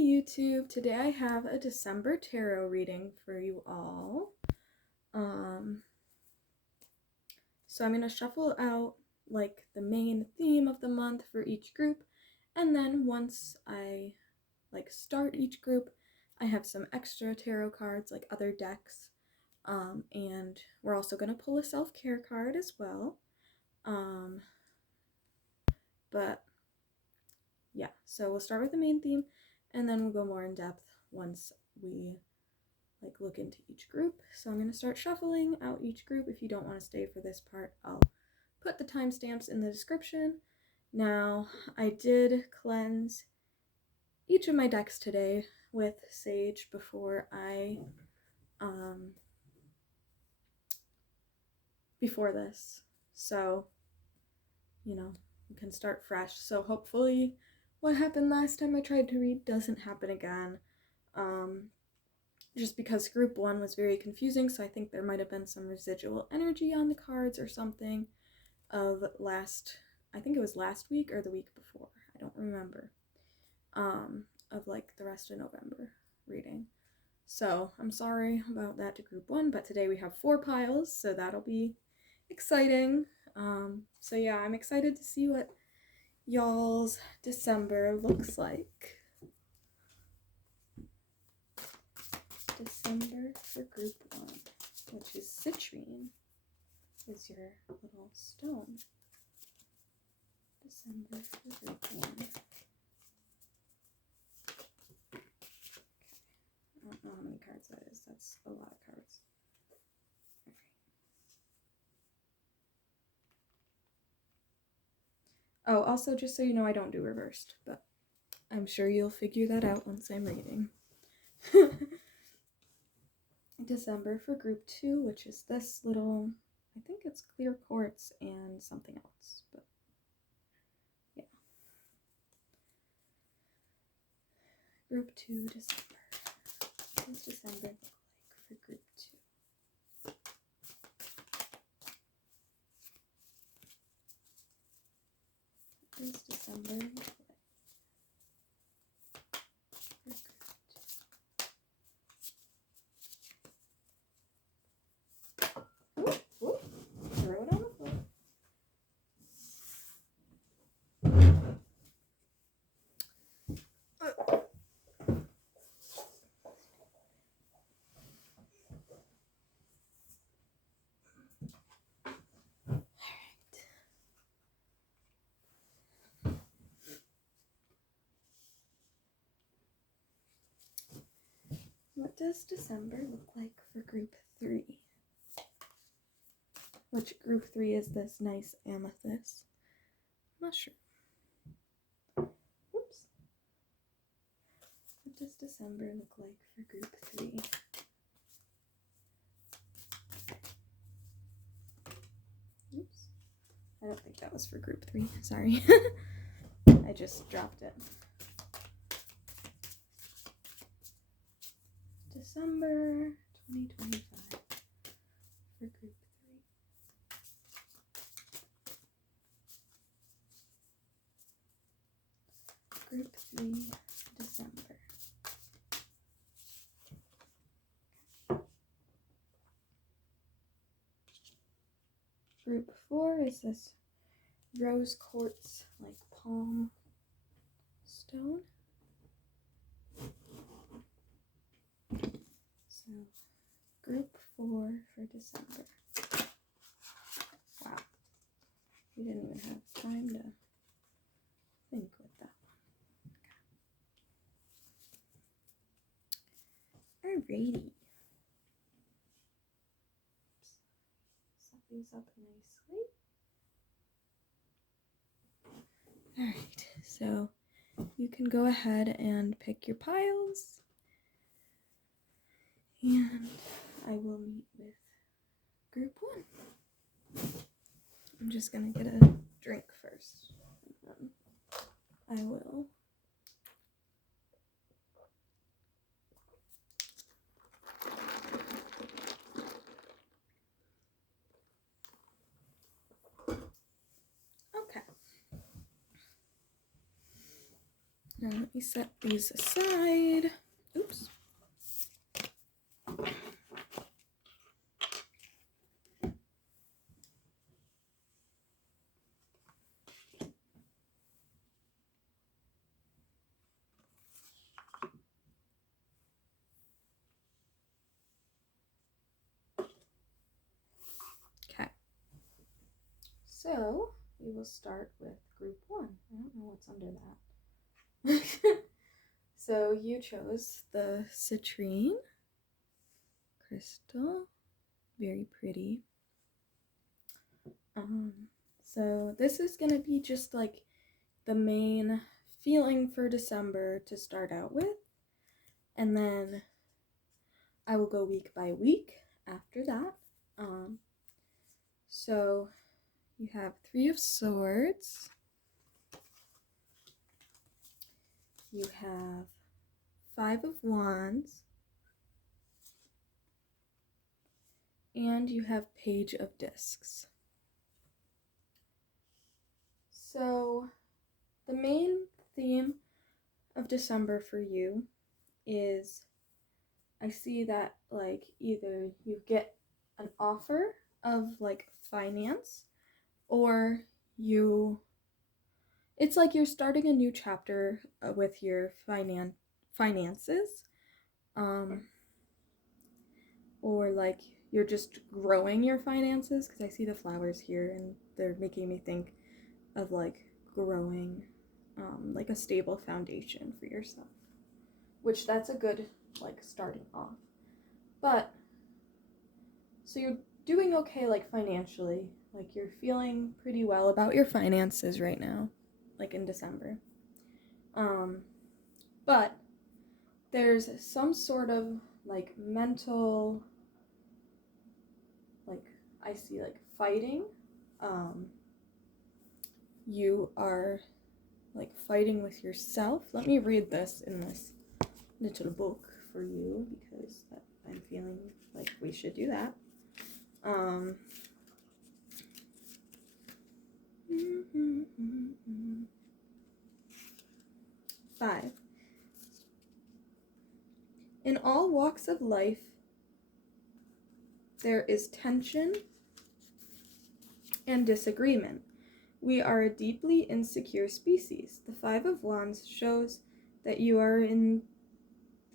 YouTube. Today I have a December tarot reading for you all. So I'm going to shuffle out like the main theme of the month for each group, and then once I start each group, I have some extra tarot cards like other decks. And we're also going to pull a self-care card as well. But yeah, so we'll start with the main theme, and then we'll go more in depth once we look into each group. So I'm going to start shuffling out each group. If you don't want to stay for this part, I'll put the timestamps in the description. Now, I did cleanse each of my decks today with sage before before this. So, you can start fresh. So hopefully what happened last time I tried to read doesn't happen again. Just because group 1 was very confusing, so I think there might have been some residual energy on the cards or something of I think it was last week or the week before, I don't remember, of the rest of November reading. So I'm sorry about that to group 1, but today we have 4 piles, so that'll be exciting. So yeah, I'm excited to see what y'all's December looks like. December for group 1, which is citrine, is your little stone. December for group 1. Okay. I don't know how many cards that is. That's a lot of cards. All right. Oh, also, just so you know, I don't do reversed, but I'm sure you'll figure that out once I'm reading. December for group 2, which is this little, I think it's clear quartz and something else, but yeah. Group 2, December. What does December look like for group 2? What does December look like? Throw it on the floor. What does December look like for group 3? Which group 3 is this nice amethyst mushroom. Oops. What does December look like for group 3? Oops. I don't think that was for group 3. Sorry. I just dropped it. December 2025 for group 3. Group 3, December. Group 4 is this rose quartz, palm stone. So, group 4 for December. Wow. We didn't even have time to think with that one. Okay. Alrighty. Set these up nicely. Alright, so you can go ahead and pick your piles, and I will meet with group 1. I'm just gonna get a drink first, and then I will Now let me set these aside. Oops. Okay. So we will start with group 1. I don't know what's under that. So you chose the citrine crystal. Very pretty. So this is going to be just like the main feeling for December to start out with. And then I will go week by week after that. So you have 3 of Swords. You have 5 of Wands. And you have Page of Discs. So the main theme of December for you is, I see that like either you get an offer of like finance, or it's like you're starting a new chapter with your finances, or like you're just growing your finances, because I see the flowers here and they're making me think of like growing like a stable foundation for yourself, which that's a good like starting off. But so you're doing okay like financially, like you're feeling pretty well about your finances right now, like in December. But there's some sort of like mental, like I see like fighting. You are like fighting with yourself. Let me read this in this little book for you, because I'm feeling like we should do that. 5. In all walks of life, there is tension and disagreement. We are a deeply insecure species. The 5 of Wands shows that you are in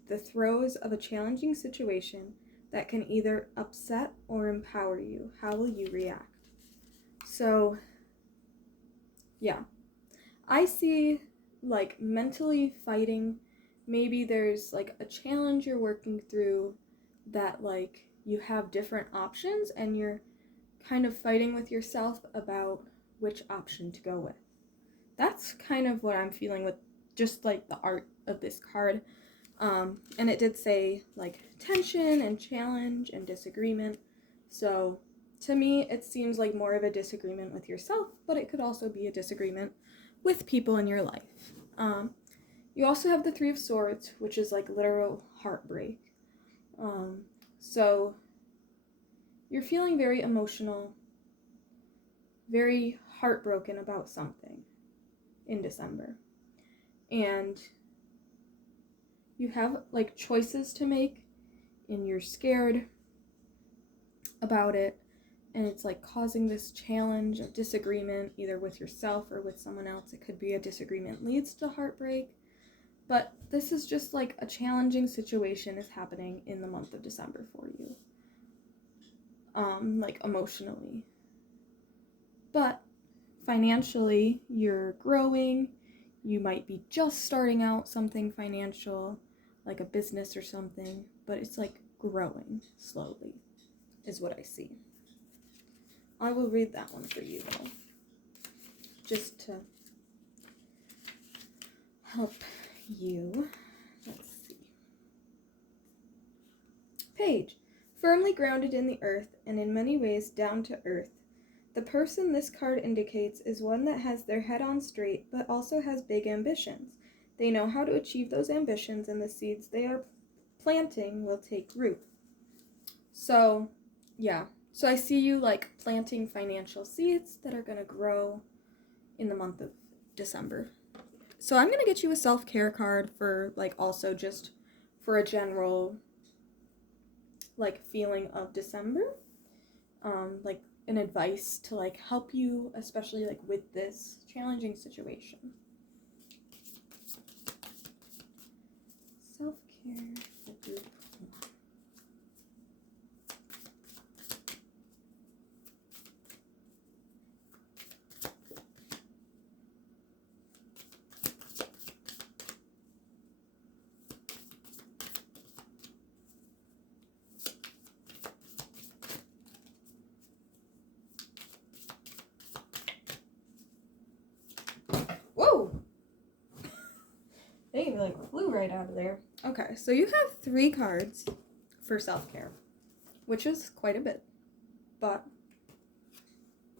the throes of a challenging situation that can either upset or empower you. How will you react? So, yeah. I see like mentally fighting. Maybe there's like a challenge you're working through that like you have different options and you're kind of fighting with yourself about which option to go with. That's kind of what I'm feeling with just like the art of this card. And it did say like tension and challenge and disagreement. So to me, it seems like more of a disagreement with yourself, but it could also be a disagreement with people in your life. You also have the 3 of Swords, which is like literal heartbreak. So you're feeling very emotional, very heartbroken about something in December. And you have like choices to make, and you're scared about it, and it's like causing this challenge of disagreement either with yourself or with someone else. It could be a disagreement leads to heartbreak, but this is just like a challenging situation is happening in the month of December for you, like emotionally. But financially, you're growing. You might be just starting out something financial, like a business or something, but it's like growing slowly is what I see. I will read that one for you though, just to help you. Let's see. Page. Firmly grounded in the earth and in many ways down to earth. The person this card indicates is one that has their head on straight but also has big ambitions. They know how to achieve those ambitions, and the seeds they are planting will take root. So, yeah. So I see you like planting financial seeds that are going to grow in the month of December. So I'm going to get you a self-care card for, like, also just for a general, like, feeling of December. Like, an advice to, like, help you, especially, like, with this challenging situation. Self-care for group 1. Whoa! They like flew right out of there. Okay, so you have 3 cards for self-care, which is quite a bit. But,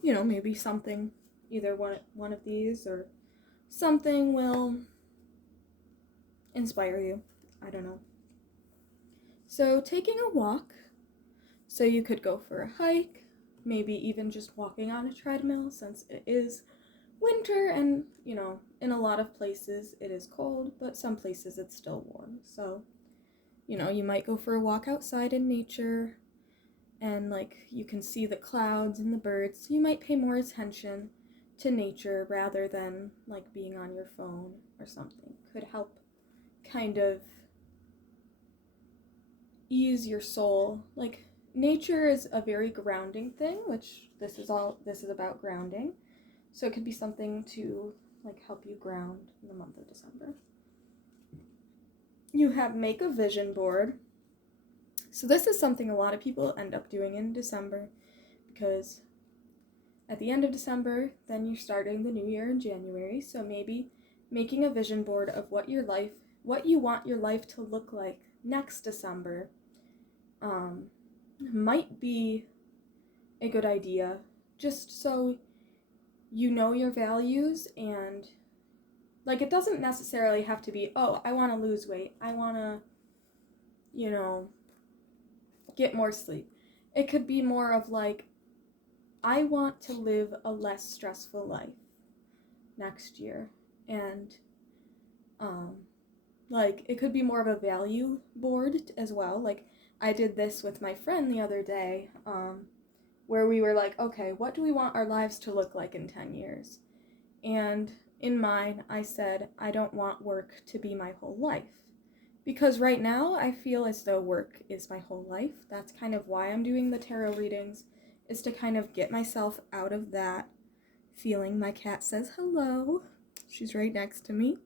you know, maybe something, either one of these or something will inspire you. I don't know. So taking a walk, so you could go for a hike, maybe even just walking on a treadmill since it is winter and, you know, in a lot of places it is cold, but some places it's still warm. So, you know, you might go for a walk outside in nature and, like, you can see the clouds and the birds. You might pay more attention to nature rather than, like, being on your phone or something. Could help kind of ease your soul. Like, nature is a very grounding thing, which this is about grounding. So it could be something to, like, help you ground in the month of December. You have make a vision board. So this is something a lot of people end up doing in December, because at the end of December, then you're starting the new year in January. So maybe making a vision board of what you want your life to look like next December, might be a good idea, just so you know your values. And, like, it doesn't necessarily have to be, oh, I want to lose weight, I want to, you know, get more sleep. It could be more of, like, I want to live a less stressful life next year. And, like, it could be more of a value board as well. Like, I did this with my friend the other day, where we were like, okay, what do we want our lives to look like in 10 years? And in mine, I said, I don't want work to be my whole life. Because right now, I feel as though work is my whole life. That's kind of why I'm doing the tarot readings, is to kind of get myself out of that feeling. My cat says hello. She's right next to me.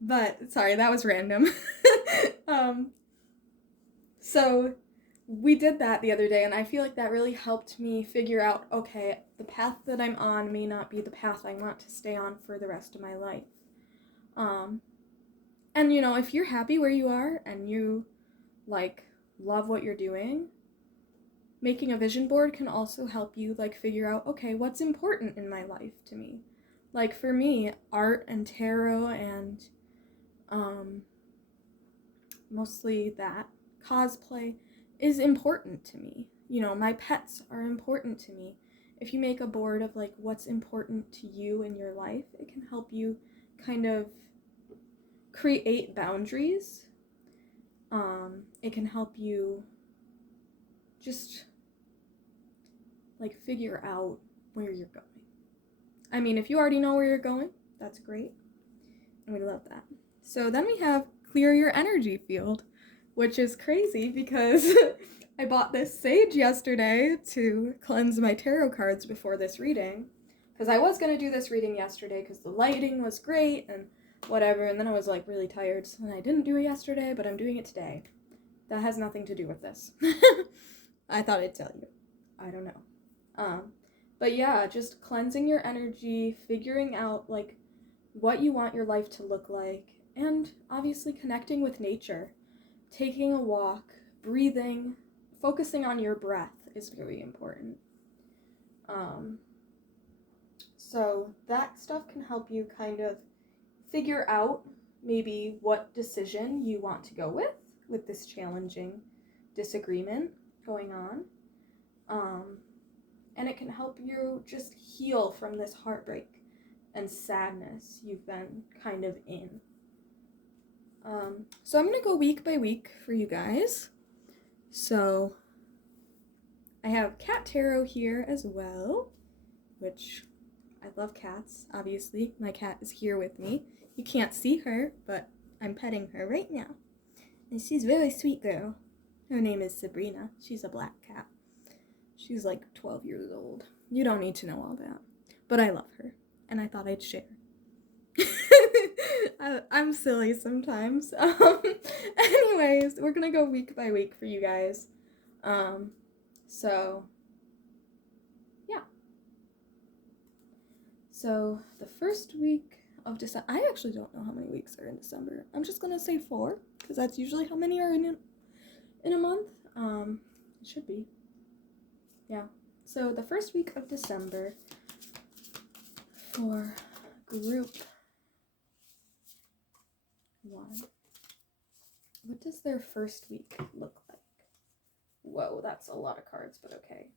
But, sorry, that was random. So we did that the other day, and I feel like that really helped me figure out, okay, the path that I'm on may not be the path I want to stay on for the rest of my life. And, you know, if you're happy where you are and you, like, love what you're doing, making a vision board can also help you, like, figure out, okay, what's important in my life to me. Like, for me, art and tarot and, mostly that, cosplay is important to me. You know, my pets are important to me. If you make a board of, like, what's important to you in your life, it can help you kind of create boundaries. It can help you just, like, figure out where you're going. I mean, if you already know where you're going, that's great, and we love that. So then we have clear your energy field, which is crazy because I bought this sage yesterday to cleanse my tarot cards before this reading, because I was going to do this reading yesterday because the lighting was great and whatever, and then I was, like, really tired, so I didn't do it yesterday, but I'm doing it today. That has nothing to do with this. I thought I'd tell you. I don't know. But yeah, just cleansing your energy, figuring out, like, what you want your life to look like, and obviously connecting with nature. Taking a walk, breathing, focusing on your breath is very important. So that stuff can help you kind of figure out maybe what decision you want to go with this challenging disagreement going on. And it can help you just heal from this heartbreak and sadness you've been kind of in. So I'm going to go week by week for you guys. So I have Cat Tarot here as well, which I love cats, obviously. My cat is here with me. You can't see her, but I'm petting her right now. And she's a really sweet girl. Her name is Sabrina. She's a black cat. She's like 12 years old. You don't need to know all that. But I love her, and I thought I'd share. I'm silly sometimes. Anyways, we're gonna go week by week for you guys. So, yeah. So, the first week of December, I actually don't know how many weeks are in December. I'm just gonna say 4, because that's usually how many are in a month. It should be. Yeah. So, the first week of December for group 1. What does their first week look like? Whoa, that's a lot of cards, but okay.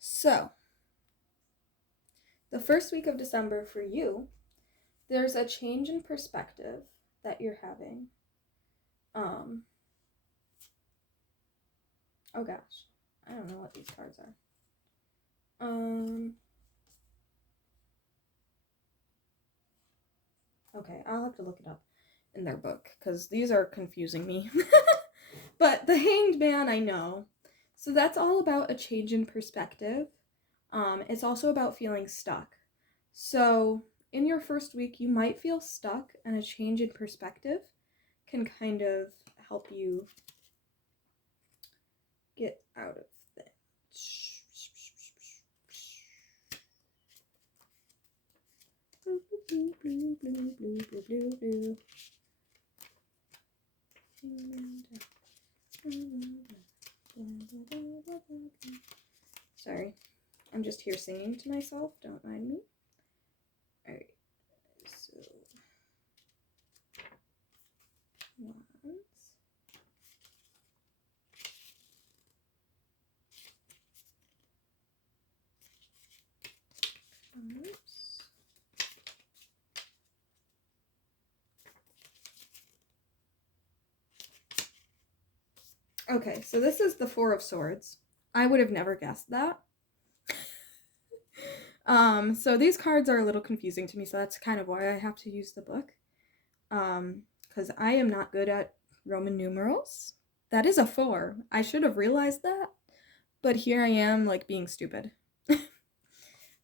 So, the first week of December for you, there's a change in perspective that you're having. Oh gosh, I don't know what these cards are. Okay, I'll have to look it up in their book, because these are confusing me. But the Hanged Man, I know. So that's all about a change in perspective. It's also about feeling stuck. So in your first week, you might feel stuck, and a change in perspective can kind of help you get out of that. Sorry, I'm just here singing to myself, don't mind me. Alright, so wands. Cups. Okay, so this is the 4 of Swords. I would have never guessed that. So these cards are a little confusing to me, so that's kind of why I have to use the book. Because I am not good at Roman numerals. That is a 4. I should have realized that, but here I am, like, being stupid.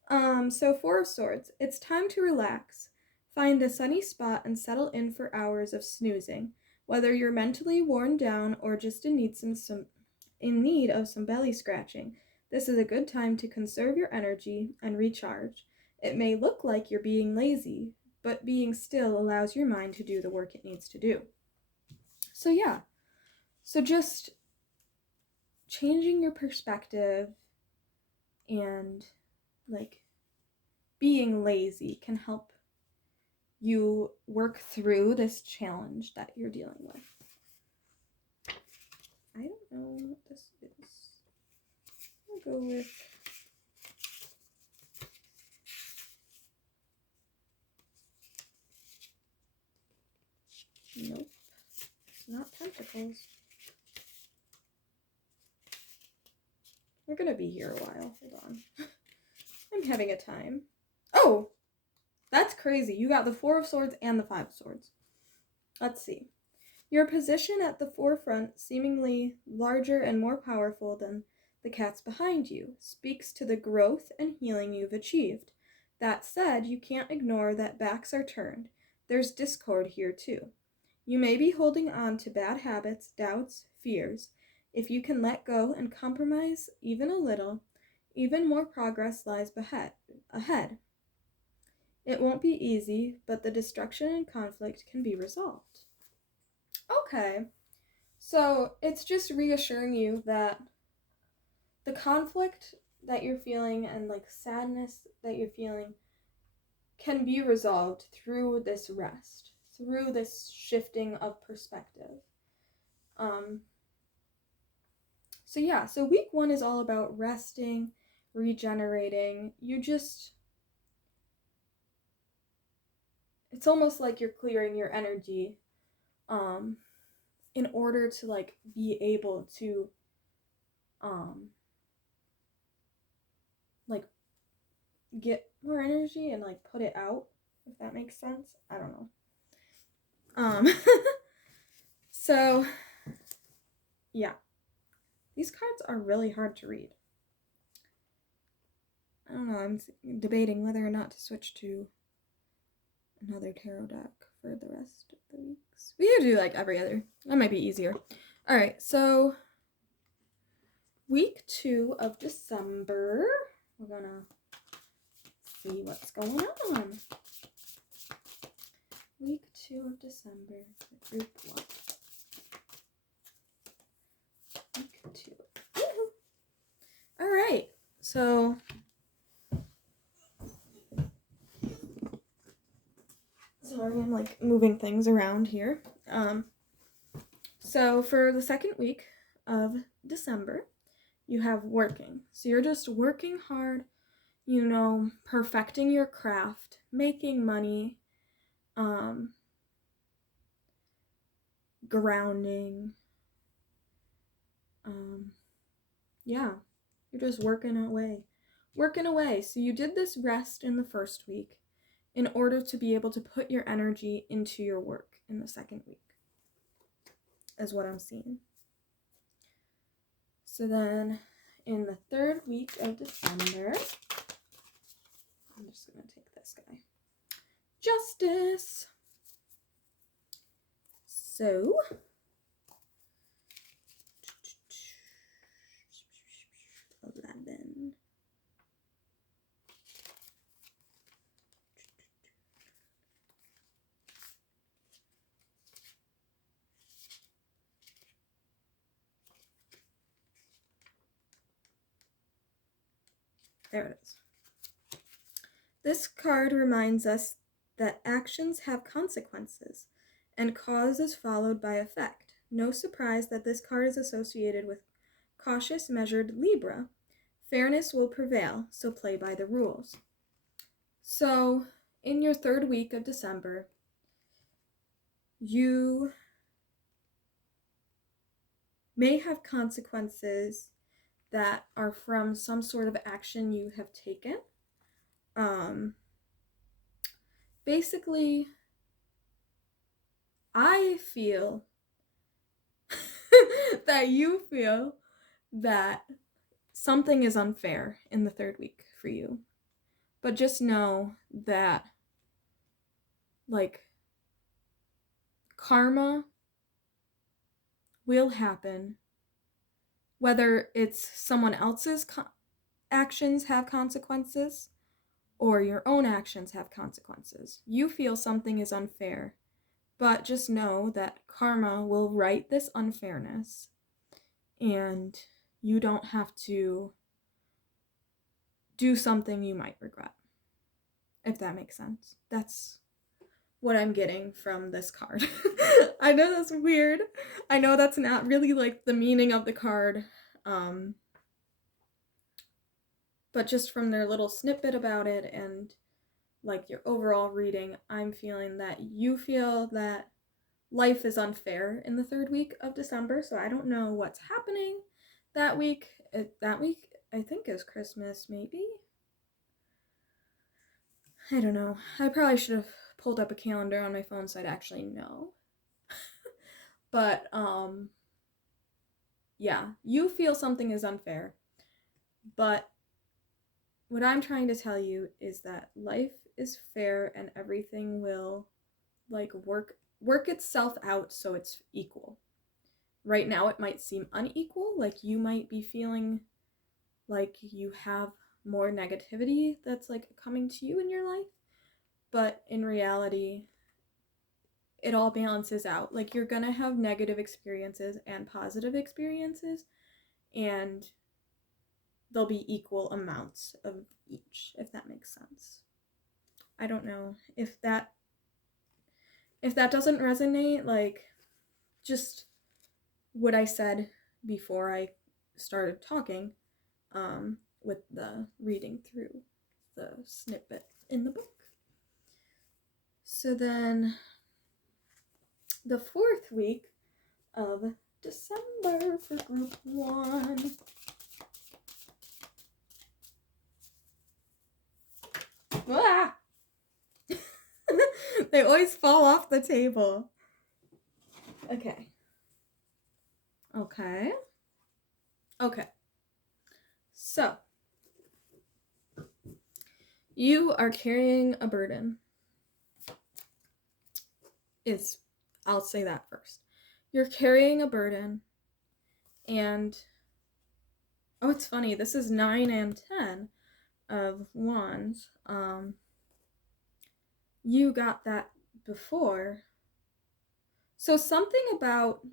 So 4 of Swords. It's time to relax. Find a sunny spot and settle in for hours of snoozing. Whether you're mentally worn down or just in need of some belly scratching, this is a good time to conserve your energy and recharge. It may look like you're being lazy, but being still allows your mind to do the work it needs to do. So yeah, so just changing your perspective and like being lazy can help you work through this challenge that you're dealing with. I don't know what this is. I'll go with nope. It's not Pentacles. We're gonna be here a while. Hold on. I'm having a time. Oh! That's crazy. You got the 4 of Swords and the 5 of Swords. Let's see. Your position at the forefront, seemingly larger and more powerful than the cats behind you, speaks to the growth and healing you've achieved. That said, you can't ignore that backs are turned. There's discord here too. You may be holding on to bad habits, doubts, fears. If you can let go and compromise even a little, even more progress lies ahead. It won't be easy, but the destruction and conflict can be resolved. Okay, so it's just reassuring you that the conflict that you're feeling and like sadness that you're feeling can be resolved through this rest, through this shifting of perspective. So yeah, so week 1 is all about resting, regenerating. it's almost like you're clearing your energy in order to like be able to like get more energy and like put it out, if that makes sense. I don't know. So yeah, these cards are really hard to read. I don't know, I'm debating whether or not to switch to another tarot deck for the rest of the weeks. We could do like every other. That might be easier. All right, so week 2 of December, we're gonna see what's going on. Week 2 of December for group 1. Week 2. Woo-hoo. All right, so sorry, I'm like moving things around here. So for the second week of December, you have working. So you're just working hard, you know, perfecting your craft, making money, grounding. Yeah, you're just working away. So you did this rest in the first week in order to be able to put your energy into your work in the second week, is what I'm seeing. So then in the third week of December, I'm just going to take this guy. Justice. So, $11. There it is. This card reminds us that actions have consequences, and cause is followed by effect. No surprise that this card is associated with cautious, measured Libra. Fairness will prevail, so play by the rules. So, in your third week of December, you may have consequences that are from some sort of action you have taken. Basically, I feel that you feel that something is unfair in the third week for you. But just know that, like, karma will happen, whether it's someone else's actions have consequences or your own actions have consequences. You feel something is unfair, but just know that karma will right this unfairness, and you don't have to do something you might regret, if that makes sense. That's what I'm getting from this card. I know that's weird. I know that's not really like the meaning of the card. But just from their little snippet about it and like your overall reading, I'm feeling that you feel that life is unfair in the third week of December. So I don't know what's happening that week. That week, I think, is Christmas, maybe? I don't know. I probably should have pulled up a calendar on my phone so I'd actually know. But, yeah, you feel something is unfair. But what I'm trying to tell you is that life is fair and everything will, like, work itself out so it's equal. Right now it might seem unequal, like you might be feeling like you have more negativity that's like coming to you in your life, but in reality it all balances out. Like, you're gonna have negative experiences and positive experiences, and there'll be equal amounts of each, if that makes sense. I don't know if that doesn't resonate, like, just what I said before I started talking, with the reading through the snippet in the book. So then the 4th week of December for group 1. Ah! They always fall off the table. Okay. So, you are carrying a burden. I'll say that first. You're carrying a burden, and it's funny, this is 9 and 10 of Wands. You got that before. So something about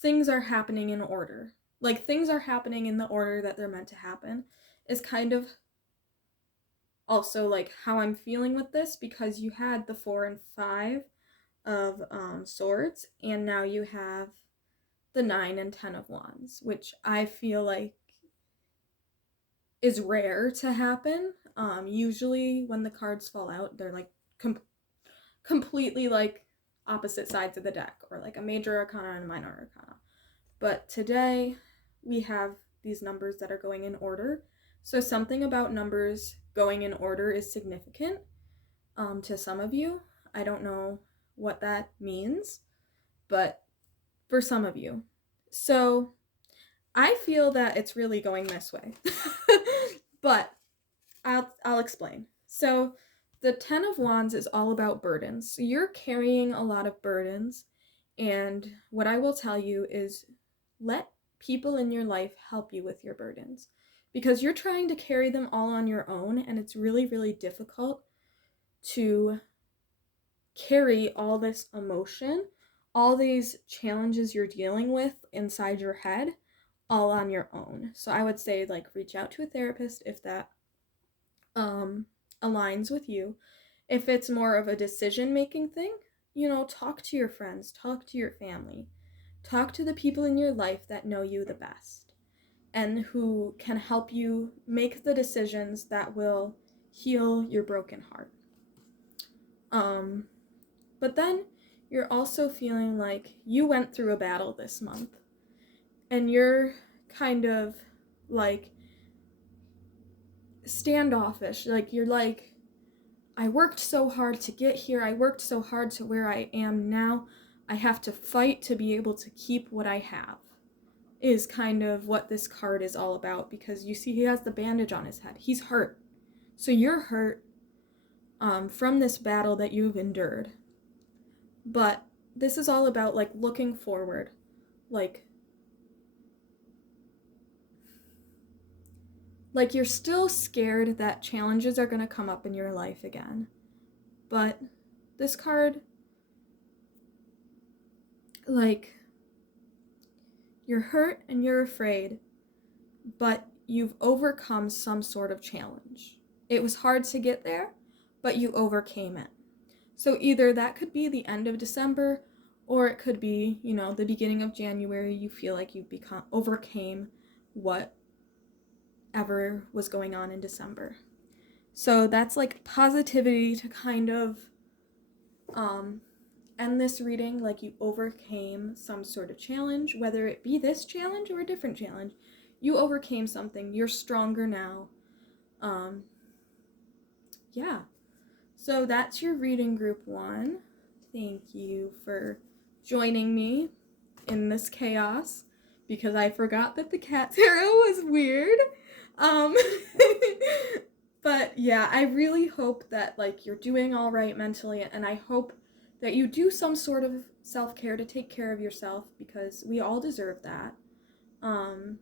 things are happening in order. Like, things are happening in the order that they're meant to happen is kind of also like how I'm feeling with this, because you had the 4 and 5 of swords, and now you have the 9 and 10 of wands, which I feel like is rare to happen. Usually when the cards fall out, they're like completely like opposite sides of the deck, or like a major arcana and a minor arcana. But today we have these numbers that are going in order. So something about numbers going in order is significant to some of you. I don't know what that means, but for some of you. So I feel that it's really going this way. But I'll explain. So the 10 of Wands is all about burdens. So you're carrying a lot of burdens, and what I will tell you is let people in your life help you with your burdens, because you're trying to carry them all on your own, and it's really, really difficult to carry all this emotion, all these challenges you're dealing with inside your head, all on your own. So I would say, like, reach out to a therapist if that aligns with you. If it's more of a decision-making thing, talk to your friends, talk to your family, talk to the people in your life that know you the best and who can help you make the decisions that will heal your broken heart. But then you're also feeling like you went through a battle this month, and you're kind of like standoffish. Like, you're like, I worked so hard to get here. I worked so hard to where I am now. I have to fight to be able to keep what I have, is kind of what this card is all about, because you see he has the bandage on his head. He's hurt. So you're hurt from this battle that you've endured. But this is all about, like, looking forward. Like you're still scared that challenges are going to come up in your life again. But this card, like, you're hurt and you're afraid, but you've overcome some sort of challenge. It was hard to get there, but you overcame it. So either that could be the end of December, or it could be, the beginning of January. You feel like you overcame whatever was going on in December. So that's like positivity to kind of end this reading like you overcame some sort of challenge, whether it be this challenge or a different challenge. You overcame something. You're stronger now. Yeah. So that's your reading, group 1. Thank you for joining me in this chaos, because I forgot that the cat tarot was weird. But yeah, I really hope that, like, you're doing all right mentally, and I hope that you do some sort of self-care to take care of yourself, because we all deserve that. And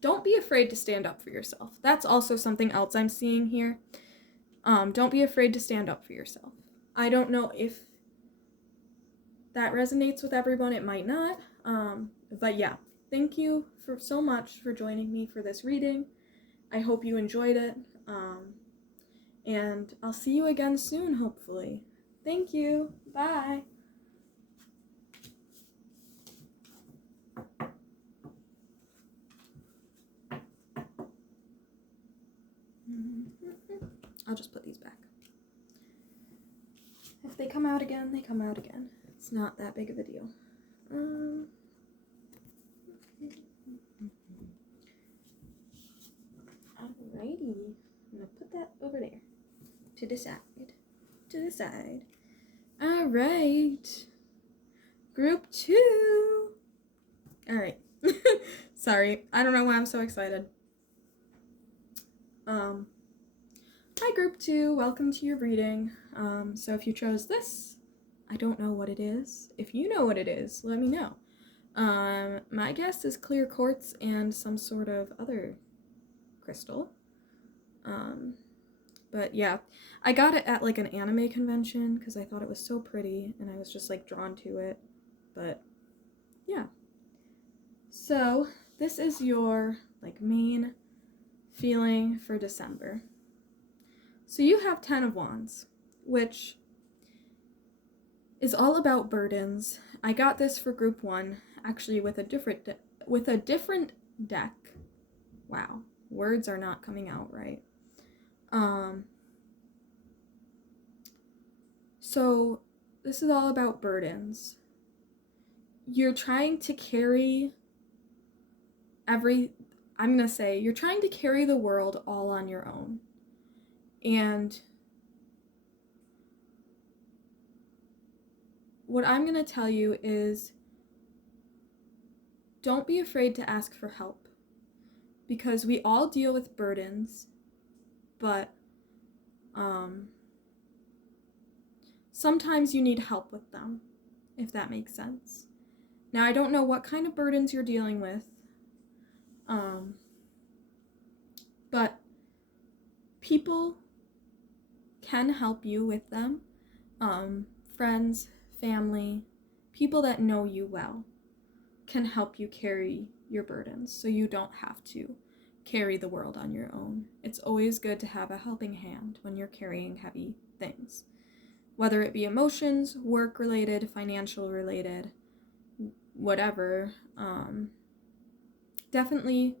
don't be afraid to stand up for yourself. That's also something else I'm seeing here. Don't be afraid to stand up for yourself. I don't know if that resonates with everyone. It might not. But yeah, thank you so much for joining me for this reading. I hope you enjoyed it. And I'll see you again soon, hopefully. Thank you. Bye. I'll just put these back. If they come out again, they come out again. It's not that big of a deal. Alrighty. I'm gonna put that over there. To the side. To the side. Alright. Group 2. Alright. Sorry. I don't know why I'm so excited. Hi Group 2. Welcome to your reading. So if you chose this, I don't know what it is. If you know what it is, let me know. My guess is clear quartz and some sort of other crystal. But yeah, I got it at like an anime convention because I thought it was so pretty and I was just like drawn to it. But yeah. So this is your like main feeling for December. So you have 10 of Wands, which is all about burdens. I got this for group 1, actually with a different deck. Wow, words are not coming out right. So this is all about burdens. You're trying to carry you're trying to carry the world all on your own. And what I'm going to tell you is don't be afraid to ask for help, because we all deal with burdens, but sometimes you need help with them, if that makes sense. Now, I don't know what kind of burdens you're dealing with, but people can help you with them. Friends, family, people that know you well can help you carry your burdens so you don't have to carry the world on your own. It's always good to have a helping hand when you're carrying heavy things, whether it be emotions, work related, financial related, whatever. Definitely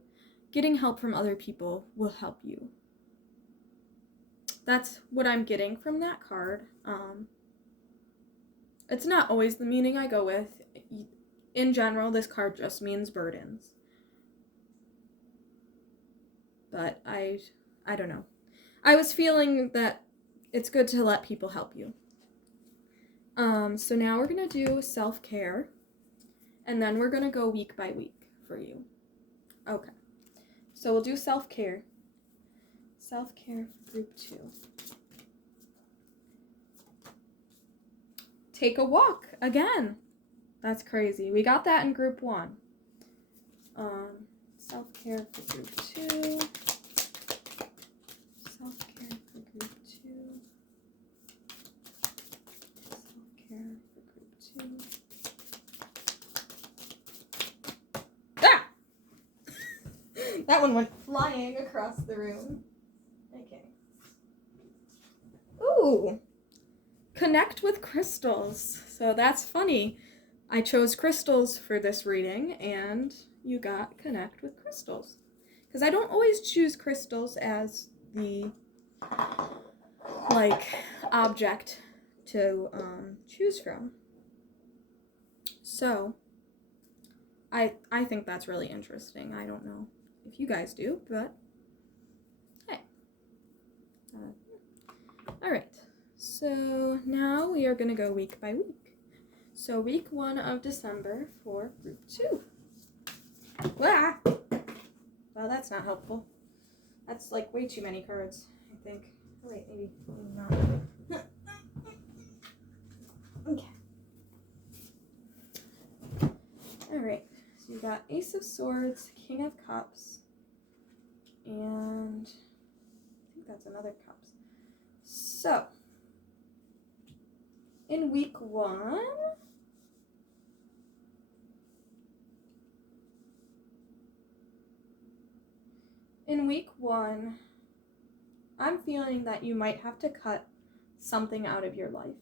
getting help from other people will help you. That's what I'm getting from that card. It's not always the meaning I go with. In general, this card just means burdens. But I don't know. I was feeling that it's good to let people help you. So now we're going to do self-care, and then we're going to go week by week for you. Okay. So we'll do self-care. Self-care for group 2. Take a walk again. That's crazy. We got that in group 1. Self-care for group 2. Self-care for group 2. Self-care for group 2. Ah! That one went flying across the room. Okay. Ooh. Connect with crystals. So that's funny. I chose crystals for this reading, and you got connect with crystals. Because I don't always choose crystals as the, object to choose from. So, I think that's really interesting. I don't know if you guys do, but hey. Alright. So now we are going to go week by week. So week 1 of December for group 2. Ah! Well, that's not helpful. That's like way too many cards, I think. Oh, wait, maybe not. Okay. Alright, so you got Ace of Swords, King of Cups, and I think that's another Cups. So, in week 1, I'm feeling that you might have to cut something out of your life.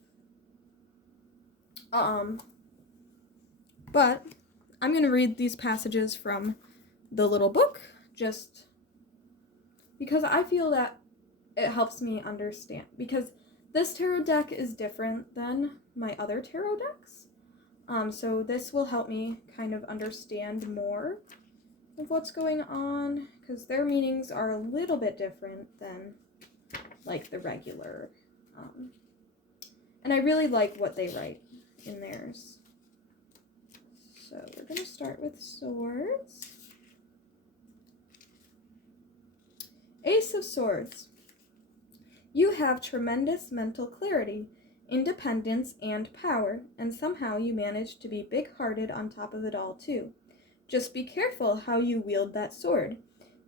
But I'm going to read these passages from the little book just because I feel that it helps me understand, because this tarot deck is different than my other tarot decks. So this will help me kind of understand more of what's going on, because their meanings are a little bit different than like the regular. And I really like what they write in theirs. So we're going to start with Swords. Ace of Swords. You have tremendous mental clarity, independence, and power, and somehow you manage to be big-hearted on top of it all, too. Just be careful how you wield that sword.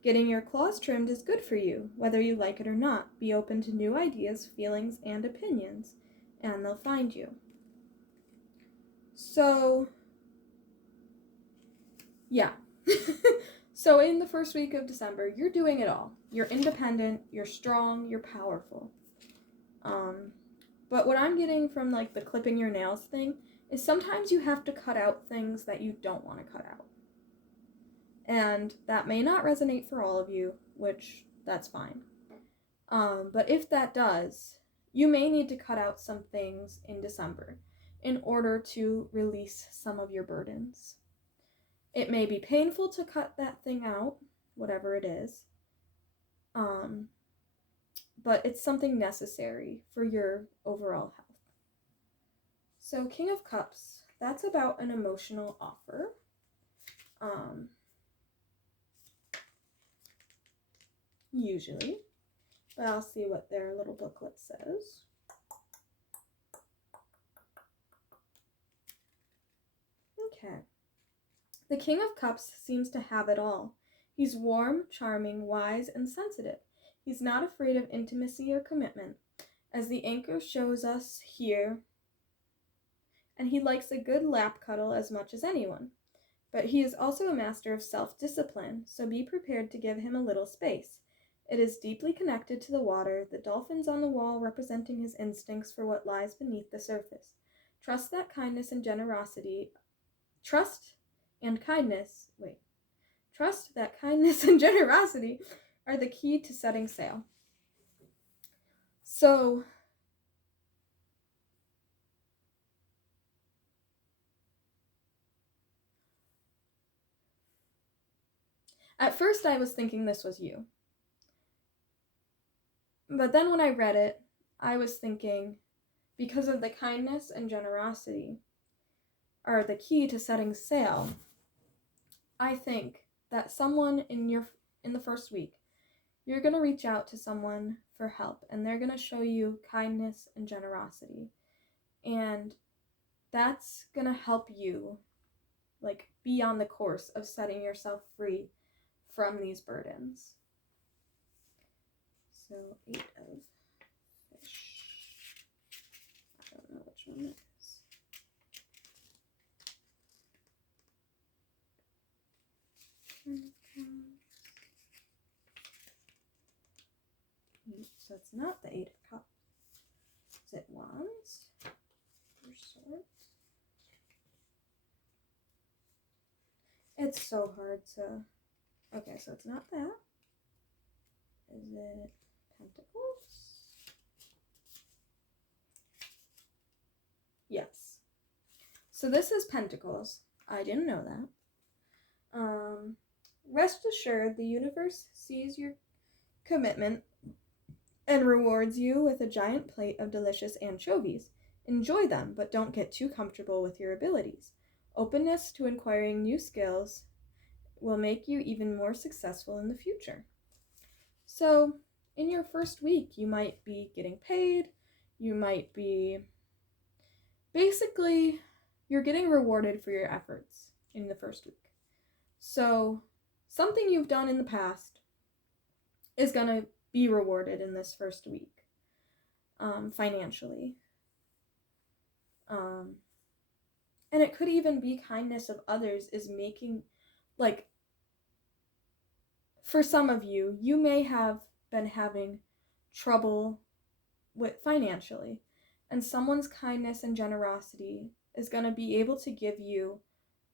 Getting your claws trimmed is good for you, whether you like it or not. Be open to new ideas, feelings, and opinions, and they'll find you. So, yeah. So in the first week of December, you're doing it all. You're independent, you're strong, you're powerful. But what I'm getting from like the clipping your nails thing is sometimes you have to cut out things that you don't want to cut out. And that may not resonate for all of you, which that's fine. But if that does, you may need to cut out some things in December in order to release some of your burdens. It may be painful to cut that thing out, whatever it is, but it's something necessary for your overall health. So King of Cups, that's about an emotional offer. Usually, but I'll see what their little booklet says. Okay. The King of Cups seems to have it all. He's warm, charming, wise, and sensitive. He's not afraid of intimacy or commitment, as the anchor shows us here, and he likes a good lap cuddle as much as anyone. But he is also a master of self-discipline, so be prepared to give him a little space. It is deeply connected to the water, the dolphins on the wall representing his instincts for what lies beneath the surface. Trust that kindness and generosity are the key to setting sail. So, at first I was thinking this was you. But then when I read it, I was thinking, because of the kindness and generosity are the key to setting sail, I think that someone in the first week, you're going to reach out to someone for help, and they're going to show you kindness and generosity. And that's going to help you like be on the course of setting yourself free from these burdens. So 8 of fish. I don't know which one it is. So it's not the 8 of Cups. Is it Wands? Or Swords? It's so hard to... Okay, so it's not that. Is it Pentacles? Yes. So this is Pentacles. I didn't know that. Rest assured, the universe sees your commitment and rewards you with a giant plate of delicious anchovies. Enjoy them, but don't get too comfortable with your abilities. Openness to acquiring new skills will make you even more successful in the future. So, in your first week, you might be getting paid, you might be... Basically, you're getting rewarded for your efforts in the first week. So, something you've done in the past is going to be rewarded in this first week, financially. And it could even be kindness of others is making, like, for some of you, you may have been having trouble with financially, and someone's kindness and generosity is going to be able to give you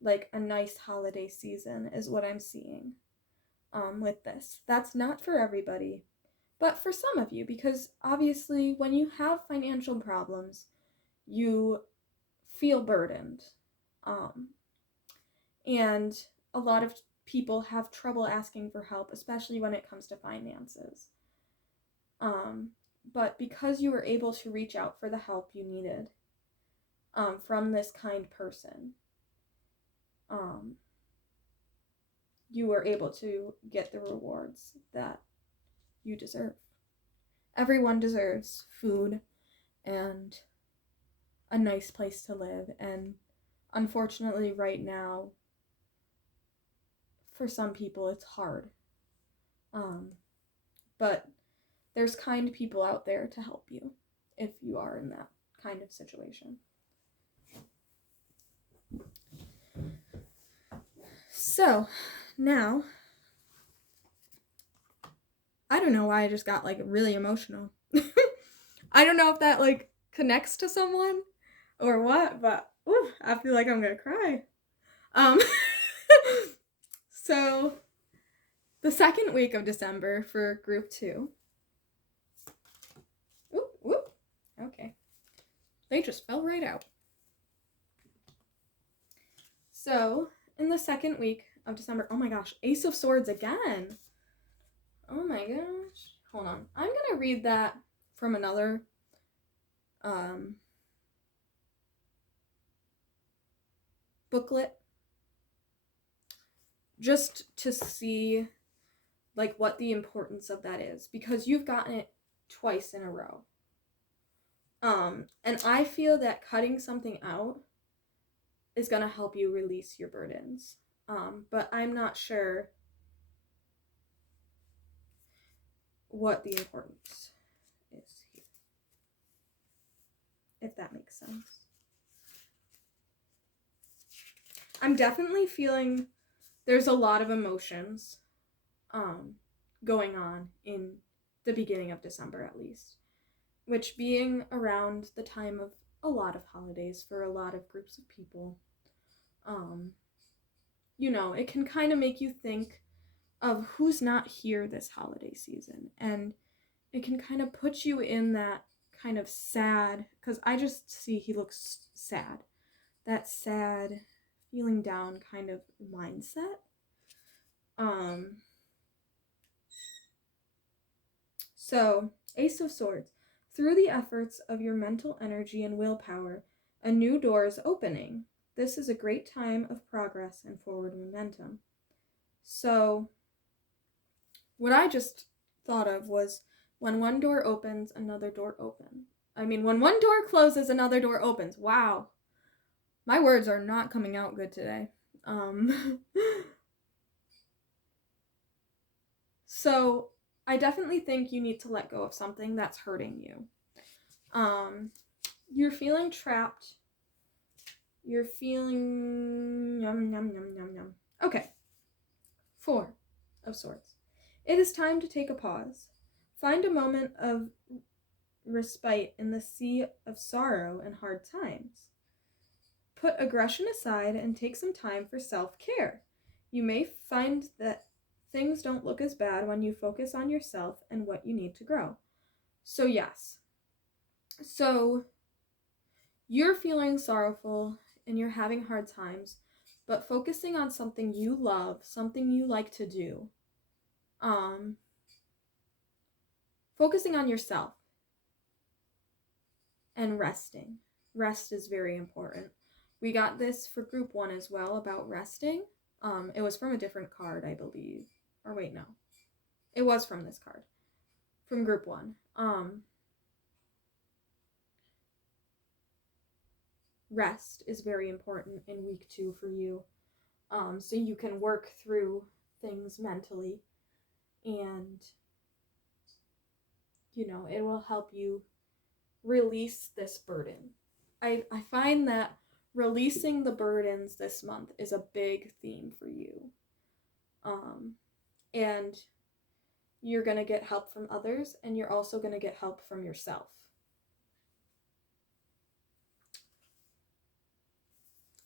like a nice holiday season is what I'm seeing with this. That's not for everybody, but for some of you, because obviously when you have financial problems, you feel burdened. And a lot of people have trouble asking for help, especially when it comes to finances. But because you were able to reach out for the help you needed from this kind person, you were able to get the rewards that you deserve. Everyone deserves food and a nice place to live, and unfortunately right now, for some people it's hard. But there's kind people out there to help you if you are in that kind of situation. So, now, I don't know why I just got, like, really emotional. I don't know if that, like, connects to someone or what, but, ooh, I feel like I'm gonna cry. So, the second week of December for group 2. Whoop, whoop. Okay. They just fell right out. So, in the second week of December, oh my gosh, Ace of Swords again. Oh my gosh. Hold on. I'm going to read that from another booklet just to see like what the importance of that is, because you've gotten it twice in a row. And I feel that cutting something out is going to help you release your burdens. But I'm not sure what the importance is here, if that makes sense. I'm definitely feeling there's a lot of emotions going on in the beginning of December, at least, which being around the time of a lot of holidays for a lot of groups of people, you know, it can kind of make you think of who's not here this holiday season, and it can kind of put you in that kind of sad, because I just see he looks sad, that sad, feeling down kind of mindset. So, Ace of Swords. Through the efforts of your mental energy and willpower, a new door is opening. This is a great time of progress and forward momentum. So, what I just thought of was when one door opens, another door opens. When one door closes, another door opens. Wow. My words are not coming out good today. So, I definitely think you need to let go of something that's hurting you. You're feeling trapped. You're feeling yum, yum, yum, yum, yum. Okay. 4 of Swords. It is time to take a pause. Find a moment of respite in the sea of sorrow and hard times. Put aggression aside and take some time for self-care. You may find that things don't look as bad when you focus on yourself and what you need to grow. So yes. So you're feeling sorrowful and you're having hard times, but focusing on something you love, something you like to do, focusing on yourself and resting. Rest is very important. We got this for group 1 as well about resting. It was from a different card, I believe. Or wait, no. It was from this card. From group 1. Rest is very important in week 2 for you. So you can work through things mentally, and it will help you release this burden. I find that releasing the burdens this month is a big theme for you. And you're going to get help from others, and you're also going to get help from yourself.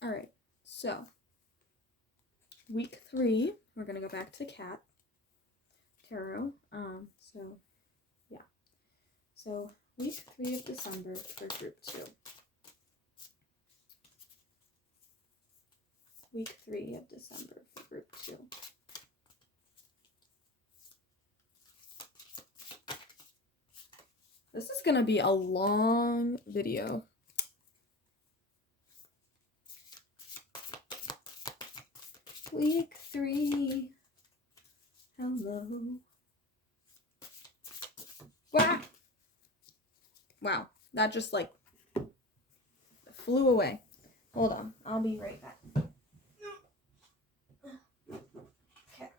All right, so week 3, we're going to go back to Cat Tarot. So So week 3 of December for group 2. Week 3 of December for group 2. This is going to be a long video. Week 3. Hello. Wow. Wow. That just like flew away. Hold on. I'll be right back. Okay.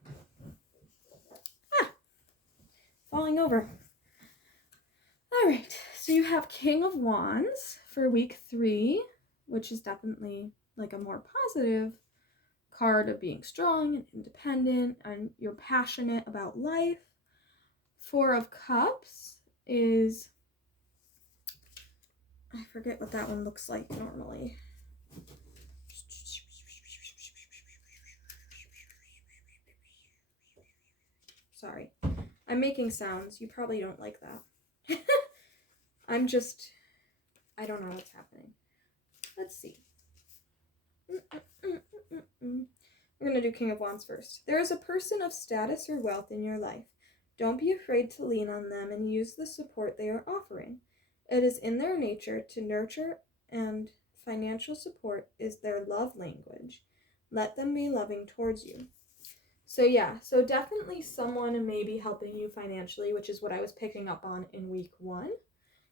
Falling over. All right. So you have King of Wands for week 3, which is definitely like a more positive card of being strong and independent, and you're passionate about life. 4 of Cups is, I forget what that one looks like normally. Sorry, I'm making sounds. You probably don't like that. I don't know what's happening. Let's see. We're going to do King of Wands first. There is a person of status or wealth in your life. Don't be afraid to lean on them and use the support they are offering. It is in their nature to nurture, and financial support is their love language. Let them be loving towards you. So definitely someone may be helping you financially, which is what I was picking up on in week 1.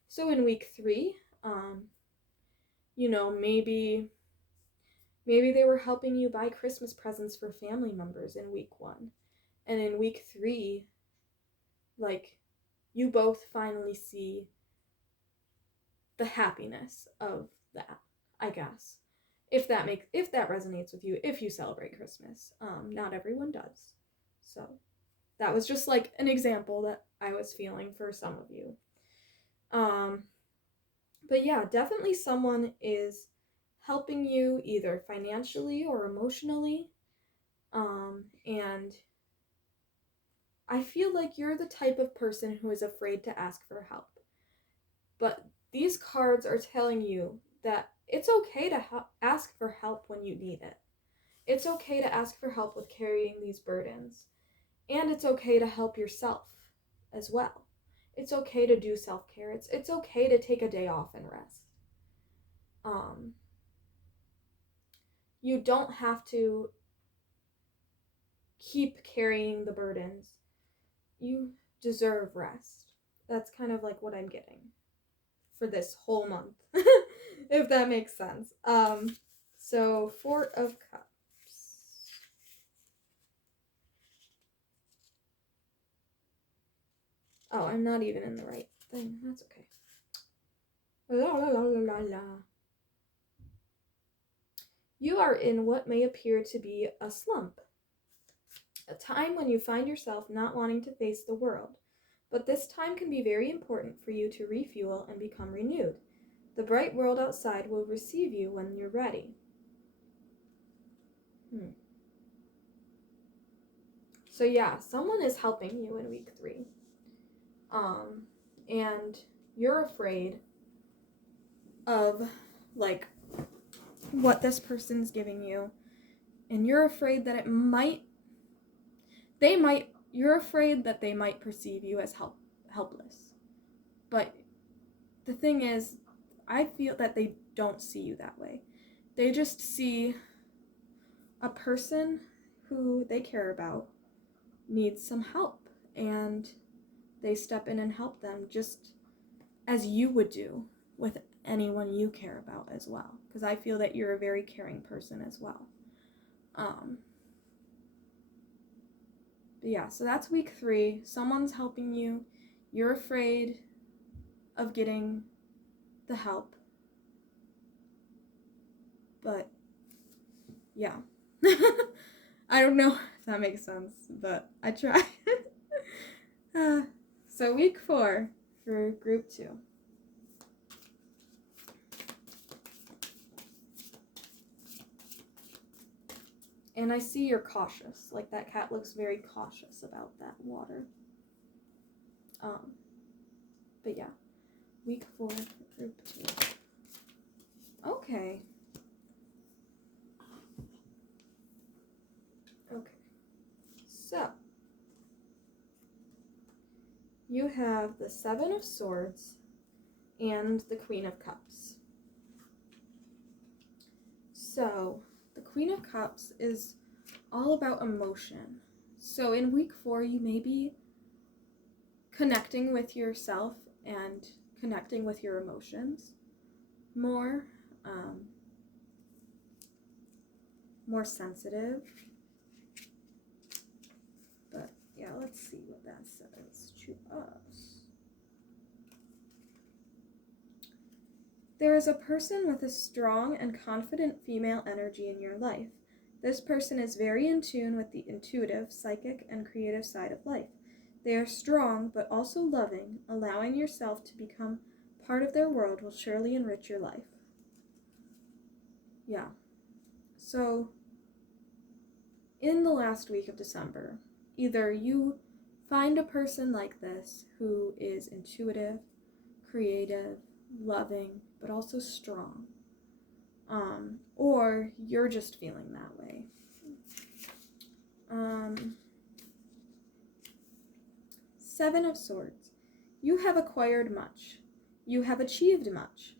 So in week 3, maybe they were helping you buy Christmas presents for family members in week 1. And in week 3, like, you both finally see the happiness of that, I guess. If that resonates with you, if you celebrate Christmas. Not everyone does. So that was just like an example that I was feeling for some of you. But yeah, definitely someone is helping you either financially or emotionally. And I feel like you're the type of person who is afraid to ask for help. But these cards are telling you that it's okay to ask for help when you need it. It's okay to ask for help with carrying these burdens. And it's okay to help yourself as well. It's okay to do self-care. It's okay to take a day off and rest. You don't have to keep carrying the burdens. You deserve rest. That's kind of like what I'm getting for this whole month, if that makes sense. So 4 of Cups. Oh, I'm not even in the right thing. That's okay. La la la la la la. You are in what may appear to be a slump. A time when you find yourself not wanting to face the world. But this time can be very important for you to refuel and become renewed. The bright world outside will receive you when you're ready. So yeah, someone is helping you in week 3. And you're afraid of like what this person's giving you. And you're afraid that you're afraid that they might perceive you as helpless. But the thing is, I feel that they don't see you that way. They just see a person who they care about needs some help, and they step in and help them just as you would do with anyone you care about as well. Because I feel that you're a very caring person as well. But yeah, so that's week 3. Someone's helping you. You're afraid of getting the help. But yeah. I don't know if that makes sense, but I try. So week 4 for group 2. And I see you're cautious. Like, that cat looks very cautious about that water. But yeah. Week 4, group 2. Okay. So, you have the 7 of Swords and the Queen of Cups. So, the Queen of Cups is all about emotion. So in week 4, you may be connecting with yourself and connecting with your emotions more, more sensitive. But yeah, let's see what that says to us. There is a person with a strong and confident female energy in your life. This person is very in tune with the intuitive, psychic, and creative side of life. They are strong, but also loving. Allowing yourself to become part of their world will surely enrich your life. Yeah. So, in the last week of December, either you find a person like this who is intuitive, creative, loving, but also strong. Or you're just feeling that way. Seven of Swords. You have acquired much. You have achieved much.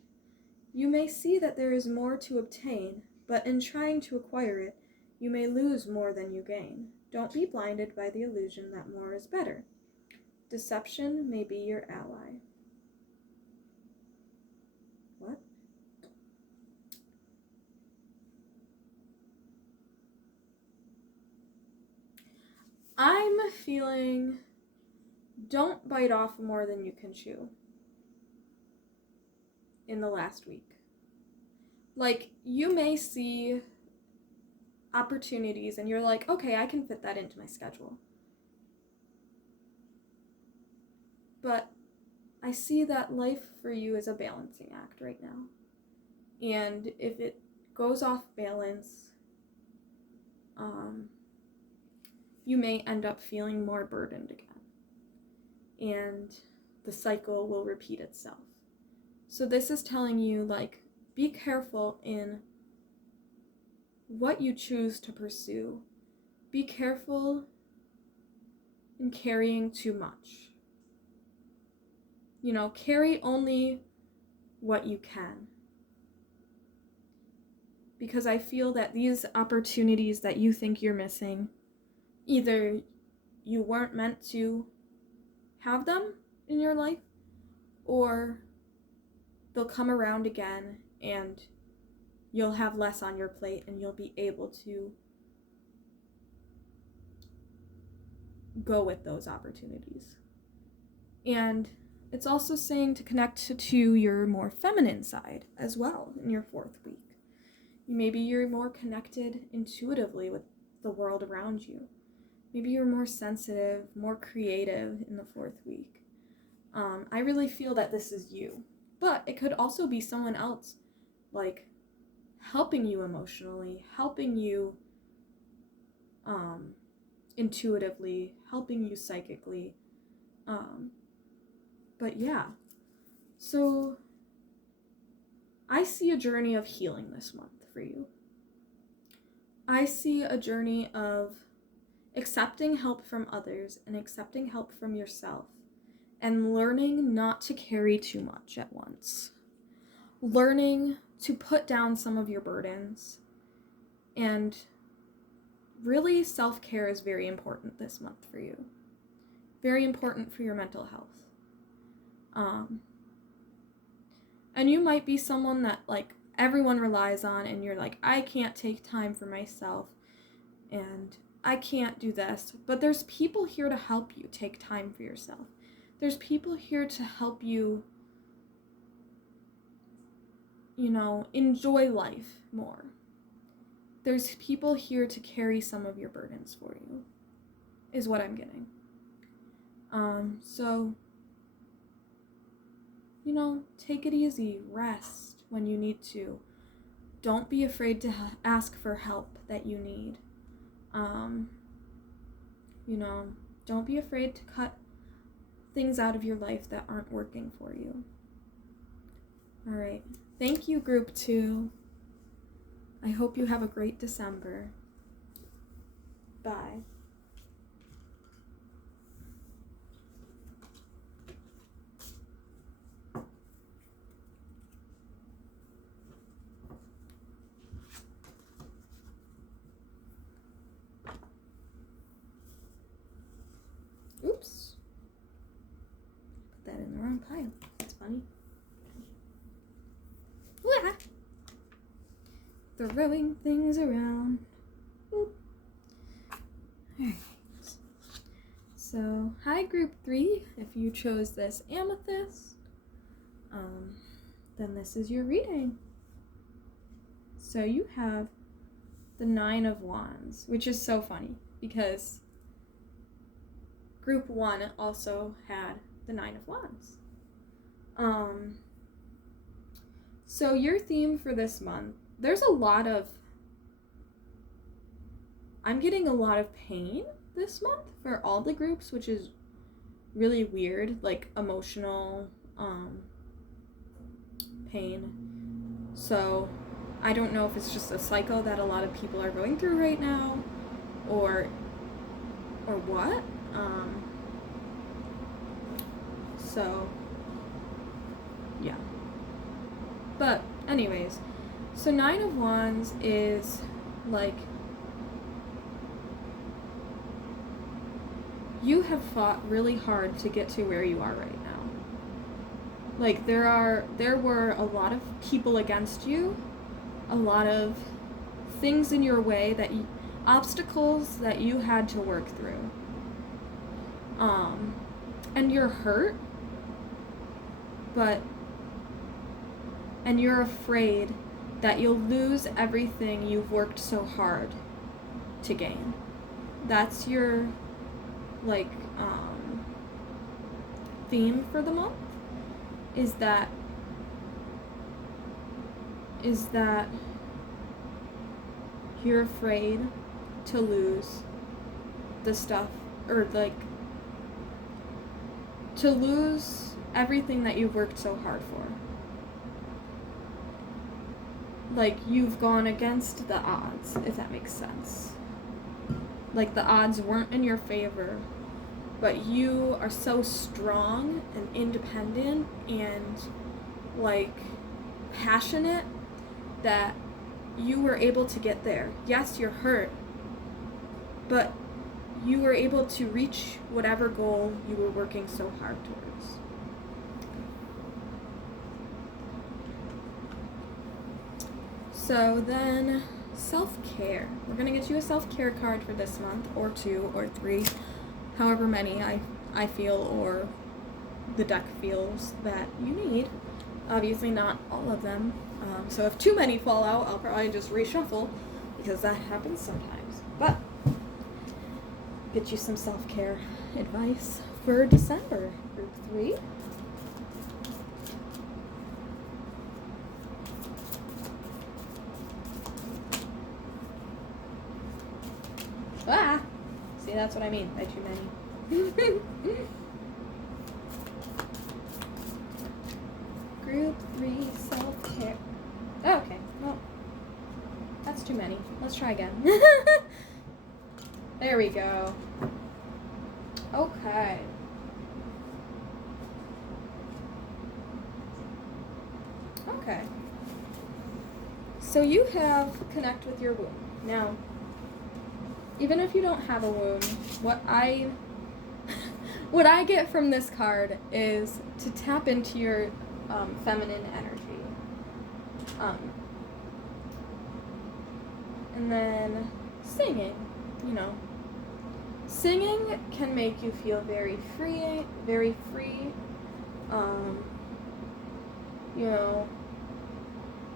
You may see that there is more to obtain, but in trying to acquire it, you may lose more than you gain. Don't be blinded by the illusion that more is better. Deception may be your ally. What? I'm feeling don't bite off more than you can chew in the last week. Like, you may see opportunities and you're like, okay, I can fit that into my schedule. But I see that life for you is a balancing act right now. And if it goes off balance, you may end up feeling more burdened again. And the cycle will repeat itself. So this is telling you, like, be careful in what you choose to pursue. Be careful in carrying too much. You know, carry only what you can. Because I feel that these opportunities that you think you're missing, either you weren't meant to have them in your life, or they'll come around again and you'll have less on your plate and you'll be able to go with those opportunities. And it's also saying to connect to your more feminine side as well in your 4th week. Maybe you're more connected intuitively with the world around you. Maybe you're more sensitive, more creative in the 4th week. I really feel that this is you. But it could also be someone else, like, helping you emotionally, helping you intuitively, helping you psychically. But yeah. So I see a journey of healing this month for you. I see a journey of accepting help from others and accepting help from yourself and learning not to carry too much at once. Learning to put down some of your burdens. And really, self-care is very important this month for you. Very important for your mental health. And you might be someone that, like, everyone relies on, and you're like, I can't take time for myself, and I can't do this. But there's people here to help you take time for yourself. There's people here to help you, you know, enjoy life more. There's people here to carry some of your burdens for you, is what I'm getting. So, you know, take it easy, rest when you need to. Don't be afraid to ask for help that you need. You know, don't be afraid to cut things out of your life that aren't working for you. All right. Thank you, Group 2. I hope you have a great December. Bye. Oops. Put that in the wrong pile. That's funny. Wah! Throwing things around. Oop. Alright. So, hi Group 3. If you chose this amethyst, then this is your reading. So you have the 9 of Wands, which is so funny because Group 1 also had the 9 of Wands. So your theme for this month, I'm getting a lot of pain this month for all the groups, which is really weird, like emotional pain. So I don't know if it's just a cycle that a lot of people are going through right now or what. So yeah. But anyways, so 9 of Wands is like you have fought really hard to get to where you are right now. Like there were a lot of people against you, a lot of things in your way obstacles that you had to work through. And you're hurt, and you're afraid that you'll lose everything you've worked so hard to gain. That's your theme for the month is that you're afraid to lose the stuff or to lose everything that you've worked so hard for. Like you've gone against the odds, if that makes sense. Like the odds weren't in your favor, but you are so strong and independent and passionate that you were able to get there. Yes, you're hurt, but you were able to reach whatever goal you were working so hard towards. So then, self-care. We're going to get you a self-care card for this month, or 2, or 3, however many I feel or the deck feels that you need. Obviously not all of them. So if too many fall out, I'll probably just reshuffle, because that happens sometimes. But, get you some self-care advice for December, Group 3. Ah! See, that's what I mean by too many. Group 3 self-care. Oh, okay, well, that's too many. Let's try again. There we go. Okay. Okay. So you have connect with your womb. Now, even if you don't have a womb, what I get from this card is to tap into your feminine energy. And then singing, Singing can make you feel very free, very free.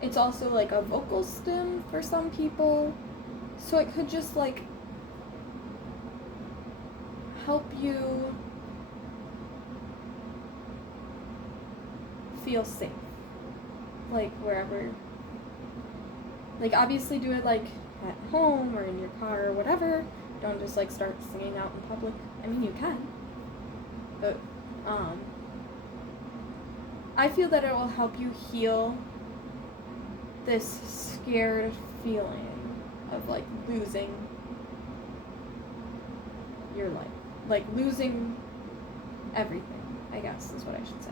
It's also like a vocal stim for some people. So it could just help you feel safe. Wherever. Obviously do it at home or in your car or whatever. Don't just start singing out in public. I mean, you can. But I feel that it will help you heal this scared feeling of like losing your life, like losing everything, I guess is what I should say.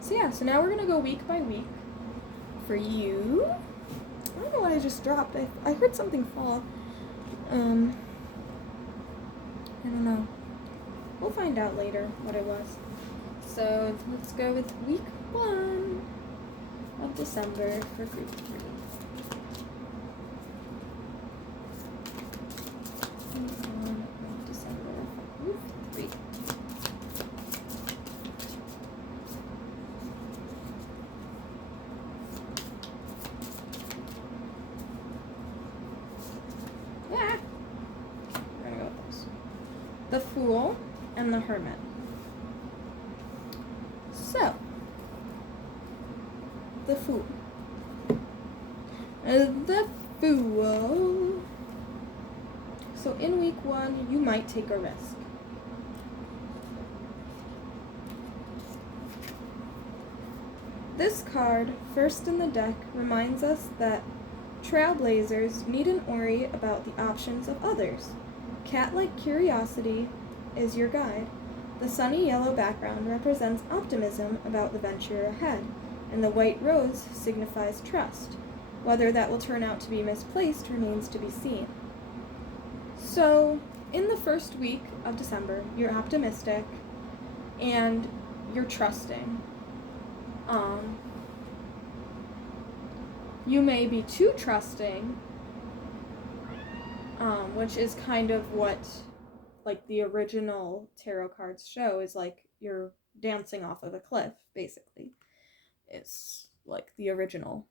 So yeah, so now we're gonna go week by week for you. I don't know what I just dropped. I heard something fall. I don't know. We'll find out later what it was. So let's go with week 1 of December for group 3. Week 1 of December for group 3. Yeah. We're gonna go with those. The Fool and the Hermit. So, the Fool. The Fool. So in week 1, you might take a risk. This card, first in the deck, reminds us that trailblazers needn't worry about the options of others. Cat-like curiosity is your guide. The sunny yellow background represents optimism about the venture ahead, and the white rose signifies trust. Whether that will turn out to be misplaced remains to be seen. So, in the first week of December, you're optimistic and you're trusting. You may be too trusting, which is kind of what like the original tarot cards show, is like you're dancing off of a cliff, basically. It's like the original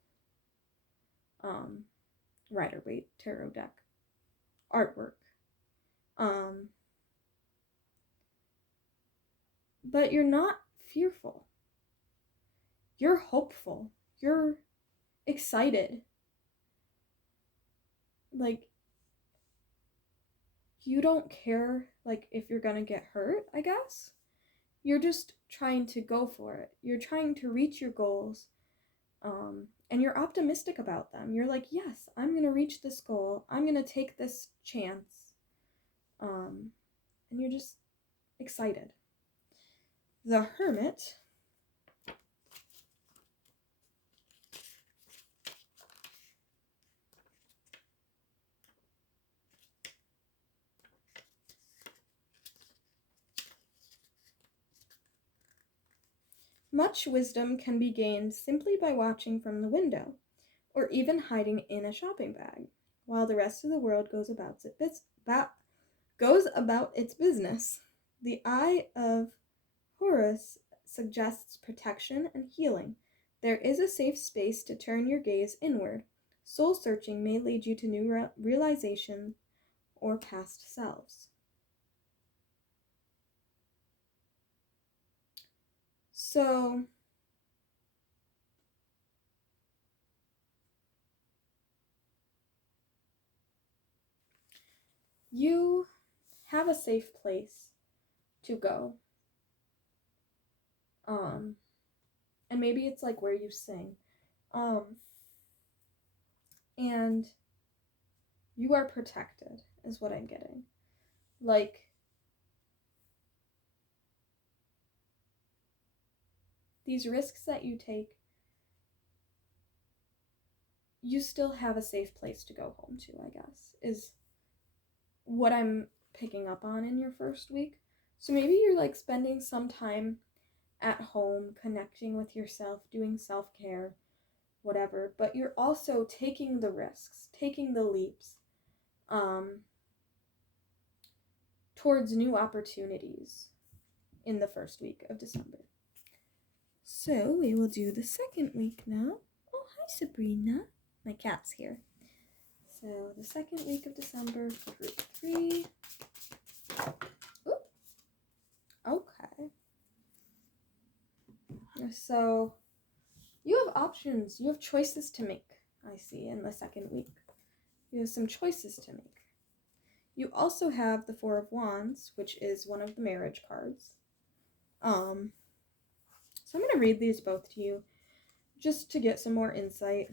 Rider-Waite tarot deck artwork. But you're not fearful. You're hopeful. You're excited. Like, you don't care, like, if you're gonna get hurt, I guess. You're just trying to go for it. You're trying to reach your goals, and you're optimistic about them. You're like, yes, I'm gonna reach this goal. I'm gonna take this chance. And you're just excited. The Hermit. Much wisdom can be gained simply by watching from the window, or even hiding in a shopping bag, while the rest of the world goes about its business. The Eye of Horus suggests protection and healing. There is a safe space to turn your gaze inward. Soul searching may lead you to new realization or past selves. So, you have a safe place to go. And maybe it's like where you sing. And you are protected, is what I'm getting. Like, these risks that you take, you still have a safe place to go home to, I guess, is what I'm picking up on in your first week. So maybe you're like spending some time at home, connecting with yourself, doing self-care, whatever, but you're also taking the risks, taking the leaps, towards new opportunities in the first week of December. So we will do the second week now. Oh, hi Sabrina. My cat's here. So the second week of December for group 3. Ooh. Okay. So you have options. You have choices to make, I see, in the second week. You have some choices to make. You also have the Four of Wands, which is one of the marriage cards. So I'm going to read these both to you just to get some more insight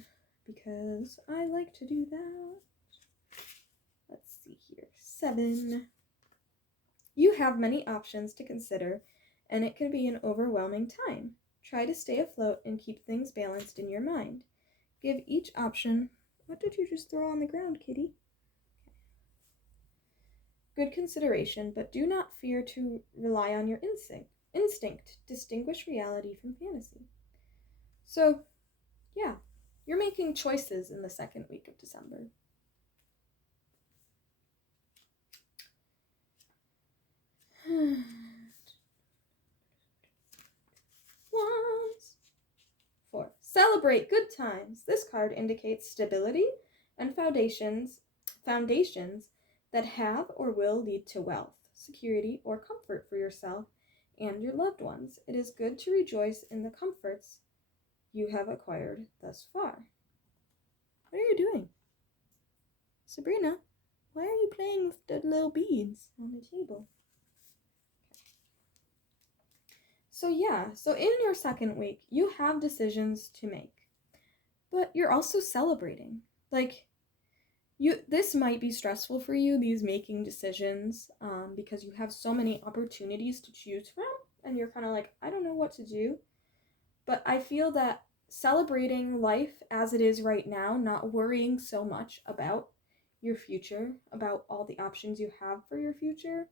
because I like to do that. Let's see here. 7. You have many options to consider, and it can be an overwhelming time. Try to stay afloat and keep things balanced in your mind. Give each option... What did you just throw on the ground, kitty? Good consideration, but do not fear to rely on your instinct. Distinguish reality from fantasy. So, yeah, you're making choices in the second week of December. Wands. 4. Celebrate good times. This card indicates stability and foundations that have or will lead to wealth, security, or comfort for yourself and your loved ones. It is good to rejoice in the comforts you have acquired thus far. What are you doing? Sabrina, why are you playing with the little beads on the table? So in your second week, you have decisions to make, but you're also celebrating. This might be stressful for you, these making decisions, because you have so many opportunities to choose from, and you're kind of like, I don't know what to do. But I feel that celebrating life as it is right now, not worrying so much about your future, about all the options you have for your future,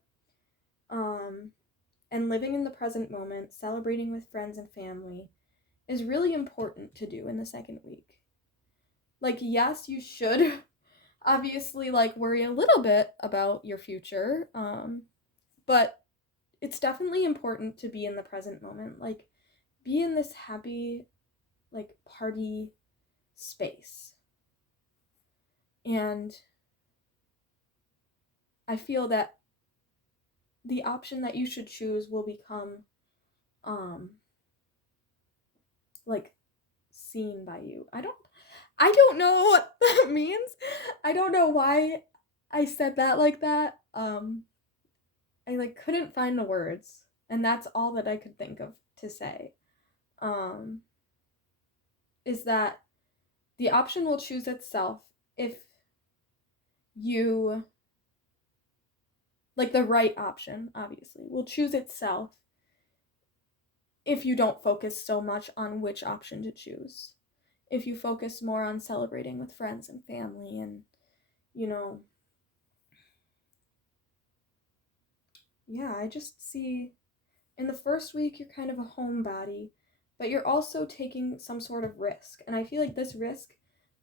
and living in the present moment, celebrating with friends and family, is really important to do in the second week. Yes, you should obviously worry a little bit about your future, but it's definitely important to be in the present moment. Be in this happy, party space. And I feel that the option that you should choose will become seen by you. I don't know what that means. I don't know why I said that like that. I couldn't find the words, and that's all that I could think of to say. Is that the option will choose itself if you, the right option, obviously, will choose itself if you don't focus so much on which option to choose. If you focus more on celebrating with friends and family and, I just see in the first week you're kind of a homebody, but you're also taking some sort of risk. And I feel like this risk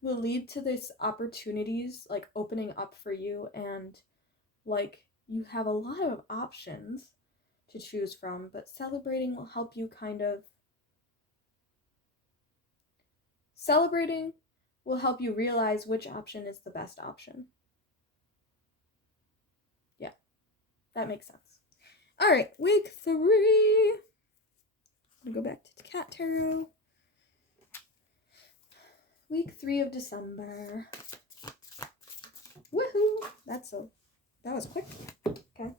will lead to this opportunities opening up for you, and you have a lot of options to choose from, but celebrating will help you realize which option is the best option. Yeah, that makes sense. All right, week 3. I'm gonna go back to the cat tarot. Week 3 of December. Woohoo! That was quick. Okay.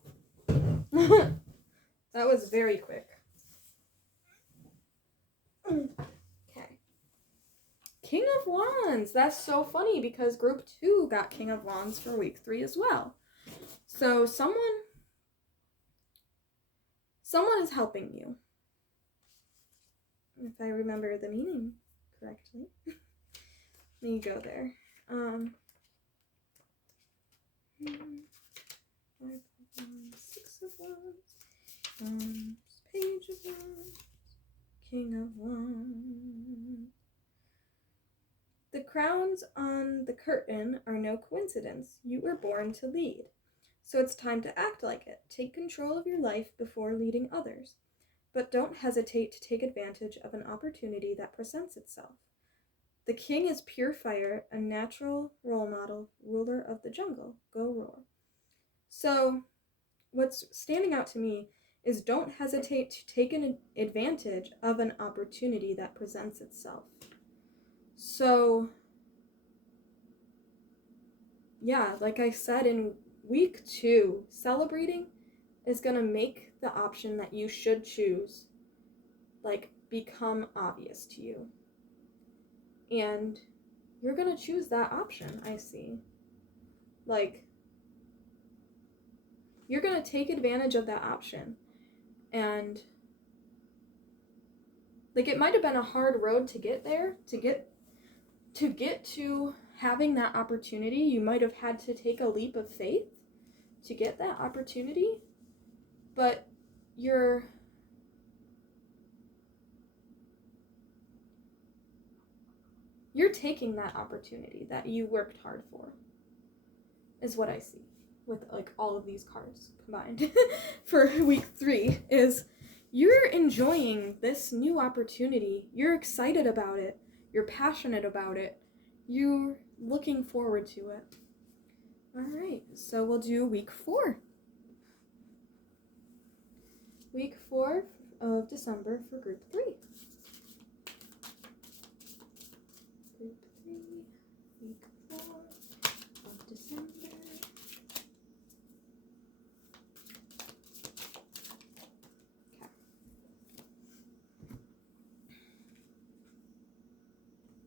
That was very quick. Okay. King of Wands. That's so funny because group 2 got King of Wands for week 3 as well. So someone is helping you. If I remember the meaning correctly. Let me go there. 5 of Wands, 6 of Wands, Page of Wands, King of Wands. The crowns on the curtain are no coincidence. You were born to lead. So it's time to act like it. Take control of your life before leading others. But don't hesitate to take advantage of an opportunity that presents itself. The king is pure fire, a natural role model, ruler of the jungle. Go roar. So what's standing out to me is don't hesitate to take an advantage of an opportunity that presents itself. So, yeah, like I said in week 2, celebrating is going to make make the option that you should choose, like, become obvious to you. And you're gonna choose that option, I see. Like, you're gonna take advantage of that option. And, like, it might have been a hard road to get there, to get to having that opportunity. You might have had to take a leap of faith to get that opportunity, but you're taking that opportunity that you worked hard for, is what I see with, like, all of these cards combined for week 3, is you're enjoying this new opportunity. You're excited about it. You're passionate about it. You're looking forward to it. All right, so we'll do week 4. Week 4 of December for group 3. Group 3, week 4 of December. Okay.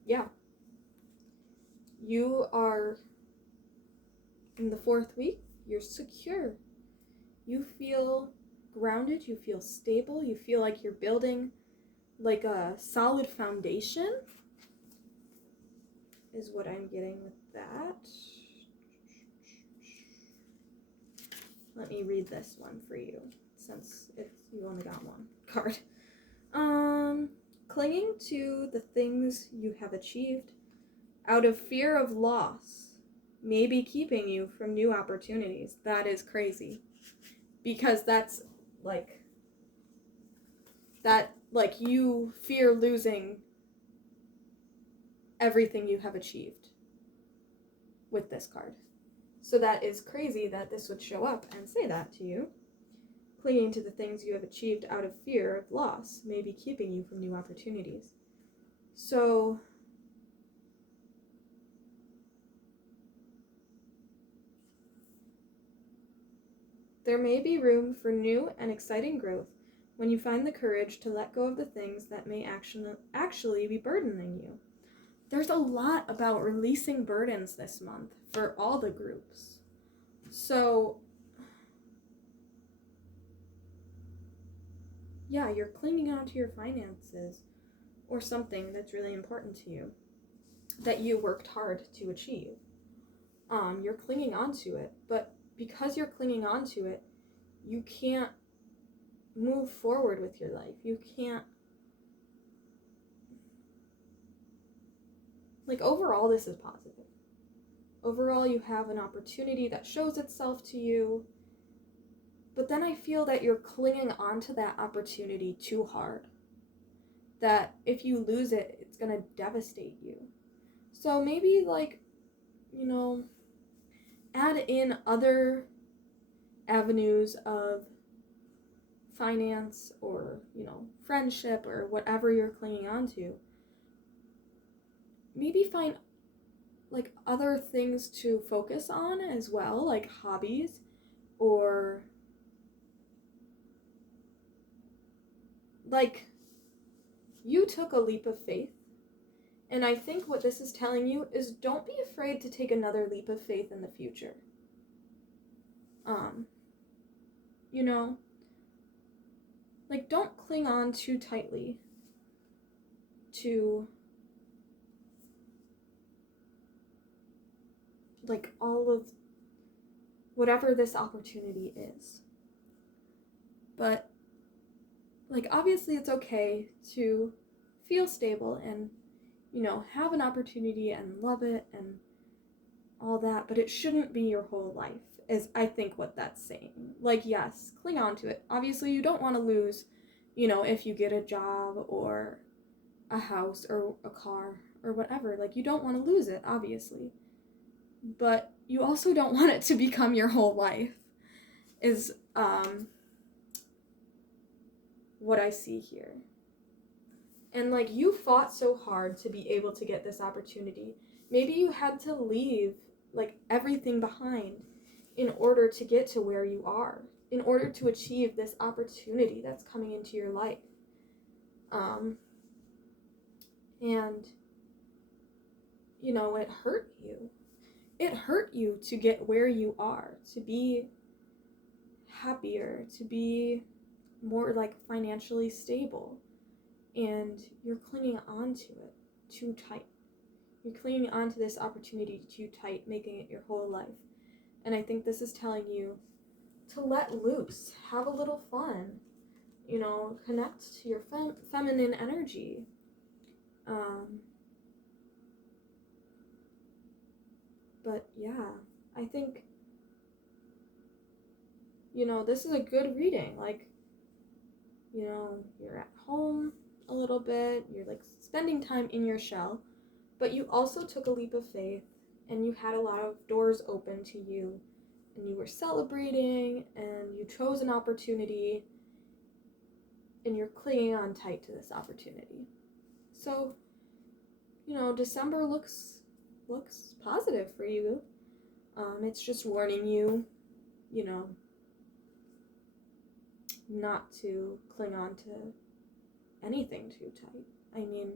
Yeah. You are in the 4th week. You're secure. You feel grounded. You feel stable. You feel like you're building like a solid foundation, is what I'm getting with that. Let me read this one for you, since you only got one card. Clinging to the things you have achieved out of fear of loss may be keeping you from new opportunities. That is crazy, because that's like you fear losing everything you have achieved with this card. So that is crazy that this would show up and say that to you. Clinging to the things you have achieved out of fear of loss may be keeping you from new opportunities. So there may be room for new and exciting growth when you find the courage to let go of the things that may actually be burdening you. There's a lot about releasing burdens this month for all the groups. So, yeah, you're clinging on to your finances or something that's really important to you that you worked hard to achieve. You're clinging on to it, but because you're clinging on to it, you can't move forward with your life. You can't, like, overall, this is positive. Overall, you have an opportunity that shows itself to you, but then I feel that you're clinging onto that opportunity too hard. That if you lose it, it's gonna devastate you. So maybe, like, add in other avenues of finance or, friendship or whatever you're clinging on to. Maybe find, like, other things to focus on as well, like hobbies, or, like, you took a leap of faith. And I think what this is telling you is don't be afraid to take another leap of faith in the future. Like, don't cling on too tightly to, like, all of whatever this opportunity is. But, like, obviously it's okay to feel stable and, have an opportunity and love it and all that, but it shouldn't be your whole life, is I think what that's saying. Like, yes, cling on to it. Obviously you don't want to lose, if you get a job or a house or a car or whatever. Like, you don't want to lose it, obviously. But you also don't want it to become your whole life, is what I see here. And, like, you fought so hard to be able to get this opportunity. Maybe you had to leave, like, everything behind in order to get to where you are. in order to achieve this opportunity that's coming into your life. And, you know, it hurt you. It hurt you to get where you are, to be happier, to be more like financially stable. And you're clinging on to it too tight. You're clinging on to this opportunity too tight, making it your whole life. And I think this is telling you to let loose, have a little fun, you know, connect to your feminine energy. But yeah, I think, you know, this is a good reading. Like, you know, you're at home a little bit, you're like spending time in your shell, but you also took a leap of faith and you had a lot of doors open to you and you were celebrating and you chose an opportunity and you're clinging on tight to this opportunity. So, you know, December looks positive for you. It's just warning you, you know, not to cling on to anything too tight. I mean,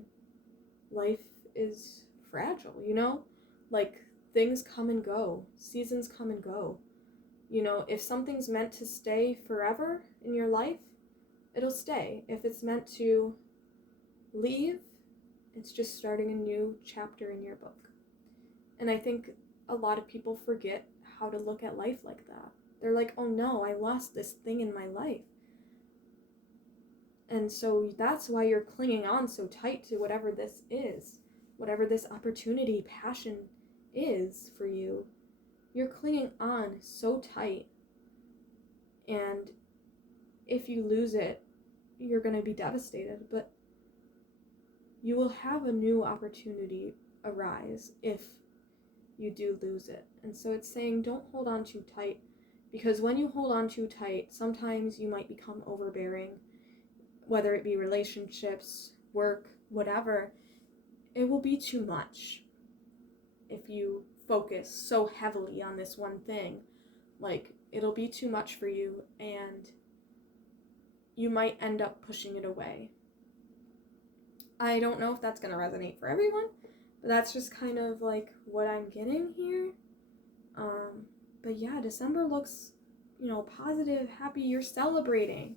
life is fragile, you know? Like, things come and go, seasons come and go. You know, if something's meant to stay forever in your life, it'll stay. If it's meant to leave, it's just starting a new chapter in your book. And I think a lot of people forget how to look at life like that. They're like, oh no, I lost this thing in my life. And so that's why you're clinging on so tight to whatever this is, whatever this opportunity, passion is for you. You're clinging on so tight. And if you lose it, you're going to be devastated. But you will have a new opportunity arise if you do lose it. And so it's saying don't hold on too tight, because when you hold on too tight, sometimes you might become overbearing, whether it be relationships, work, whatever. It will be too much if you focus so heavily on this one thing. Like, it'll be too much for you and you might end up pushing it away. I don't know if that's going to resonate for everyone, but that's just kind of like what I'm getting here. But yeah, December looks, you know, positive, happy, you're celebrating.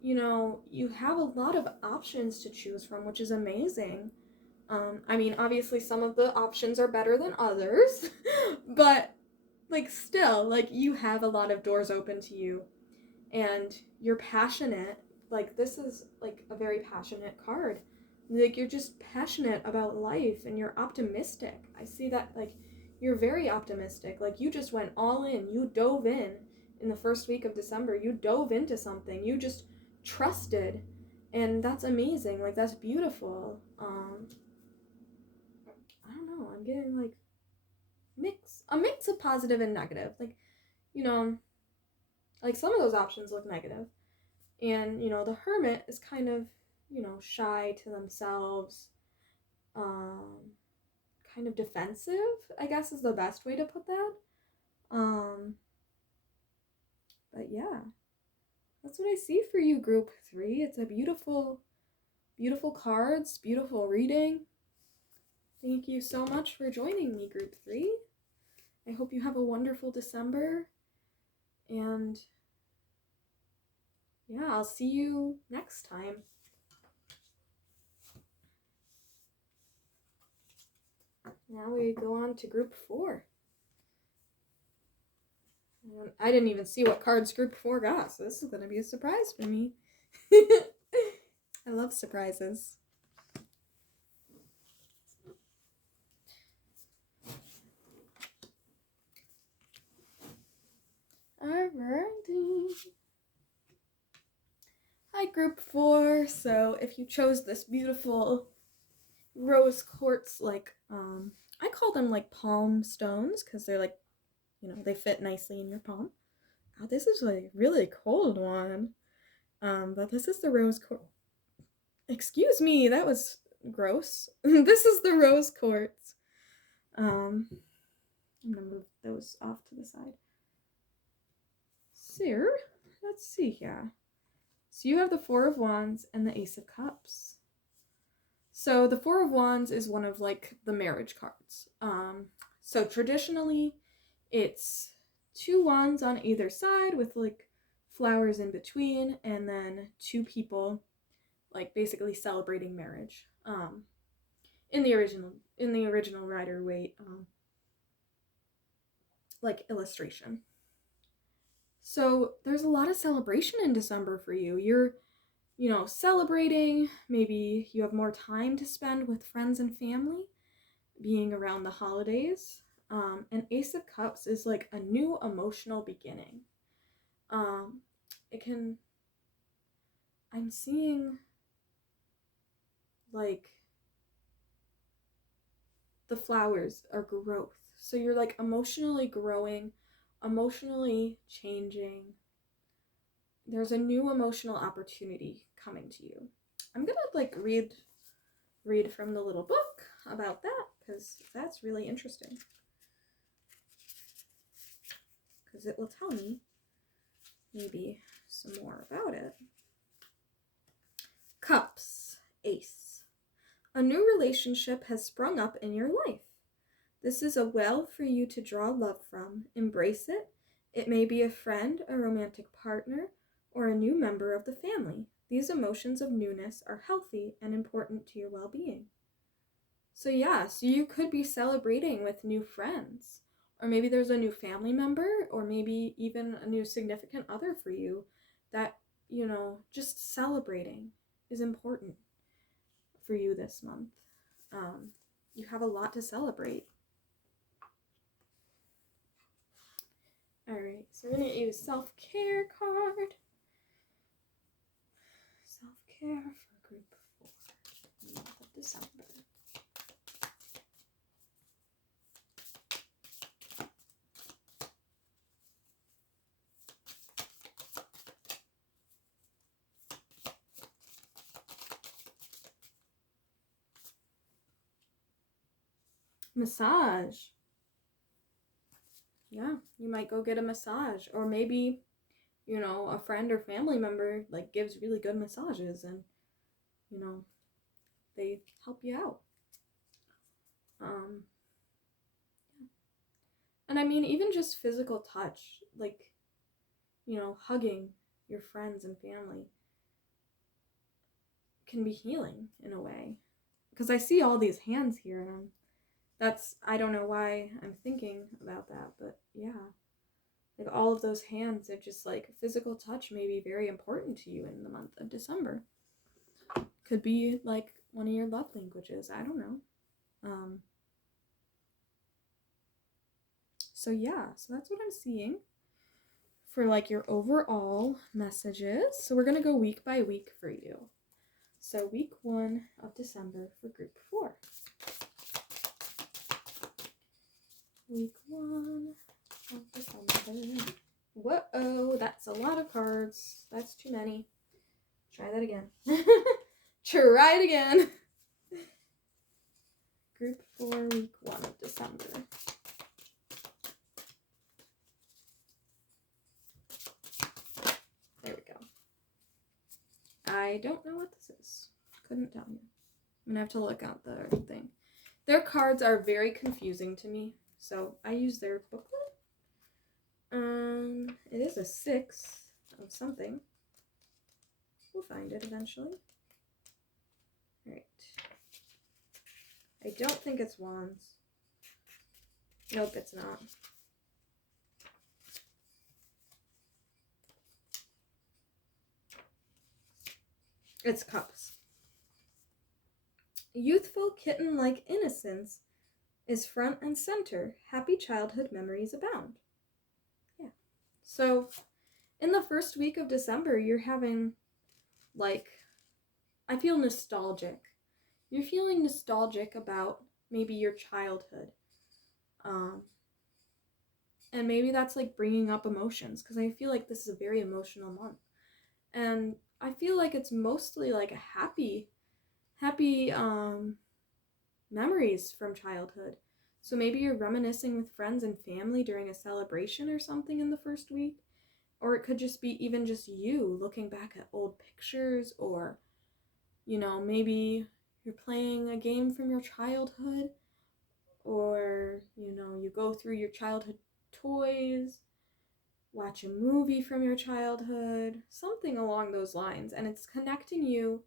You know, you have a lot of options to choose from, which is amazing. I mean, obviously some of the options are better than others, but like still, like you have a lot of doors open to you and you're passionate. Like this is like a very passionate card. Like you're just passionate about life and you're optimistic. I see that, like you're very optimistic. Like you just went all in. You dove in the first week of December. You dove into something. You just trusted, and that's amazing. Like that's beautiful. I don't know, I'm getting like a mix of positive and negative. Like, you know, like some of those options look negative, and you know the hermit is kind of, you know, shy to themselves, kind of defensive, I guess is the best way to put that. But yeah, that's what I see for you, group 3. It's a beautiful cards, beautiful reading. Thank you so much for joining me, group 3. I hope you have a wonderful December, and yeah, I'll see you next time. Now we go on to group 4. I didn't even see what cards group 4 got, so this is going to be a surprise for me. I love surprises. Alrighty. Hi, group 4. So if you chose this beautiful rose quartz, like, I call them like palm stones because they're like, you know, they fit nicely in your palm. Oh, this is a really cold one. But this is the rose quartz. Excuse me, that was gross. This is the rose quartz. I'm gonna move those off to the side. Sir, let's see here. So you have the Four of Wands and the Ace of Cups. So the Four of Wands is one of like the marriage cards. So traditionally it's two wands on either side with like flowers in between, and then two people like basically celebrating marriage. In the original Rider-Waite like illustration. So there's a lot of celebration in December for you. You're, celebrating. Maybe you have more time to spend with friends and family, being around the holidays. And Ace of Cups is like a new emotional beginning. I'm seeing like the flowers are growth. So you're like emotionally growing, emotionally changing. There's a new emotional opportunity coming to you. I'm gonna like read from the little book about that because that's really interesting. Because it will tell me maybe some more about it. Cups, Ace. A new relationship has sprung up in your life. This is a well for you to draw love from. Embrace it. It may be a friend, a romantic partner, or a new member of the family. These emotions of newness are healthy and important to your well-being. So you could be celebrating with new friends, or maybe there's a new family member, or maybe even a new significant other for you that, just celebrating is important for you this month. You have a lot to celebrate. Alright, so we're going to use self-care card. Self-care for group 4 in the month of December. Massage. Yeah, you might go get a massage, or maybe, a friend or family member like gives really good massages and, they help you out. And I mean, even just physical touch, like, hugging your friends and family can be healing in a way. Because I see all these hands here, and I don't know why I'm thinking about that, but yeah. Like all of those hands are just like physical touch may be very important to you in the month of December. Could be like one of your love languages. I don't know. So that's what I'm seeing for like your overall messages. So we're going to go week by week for you. So week 1 of December for group 4. Week 1 of December. Whoa, that's a lot of cards. That's too many. Try that again. Try it again. Group 4, week 1 of December. There we go. I don't know what this is. Couldn't tell you. I'm going to have to look out the thing. Their cards are very confusing to me, so I use their booklet. It is a 6 of something. We'll find it eventually. Alright. I don't think it's wands. Nope, it's not. It's cups. Youthful kitten-like innocence is front and center. Happy childhood memories abound. Yeah. So, in the first week of December, you're having, like, I feel nostalgic. You're feeling nostalgic about maybe your childhood. And maybe that's, like, bringing up emotions, because I feel like this is a very emotional month. And I feel like it's mostly, like, a happy memories from childhood. So maybe you're reminiscing with friends and family during a celebration or something in the first week, Or it could just be even just you looking back at old pictures, or, maybe you're playing a game from your childhood, or, you go through your childhood toys, watch a movie from your childhood, something along those lines. And it's connecting you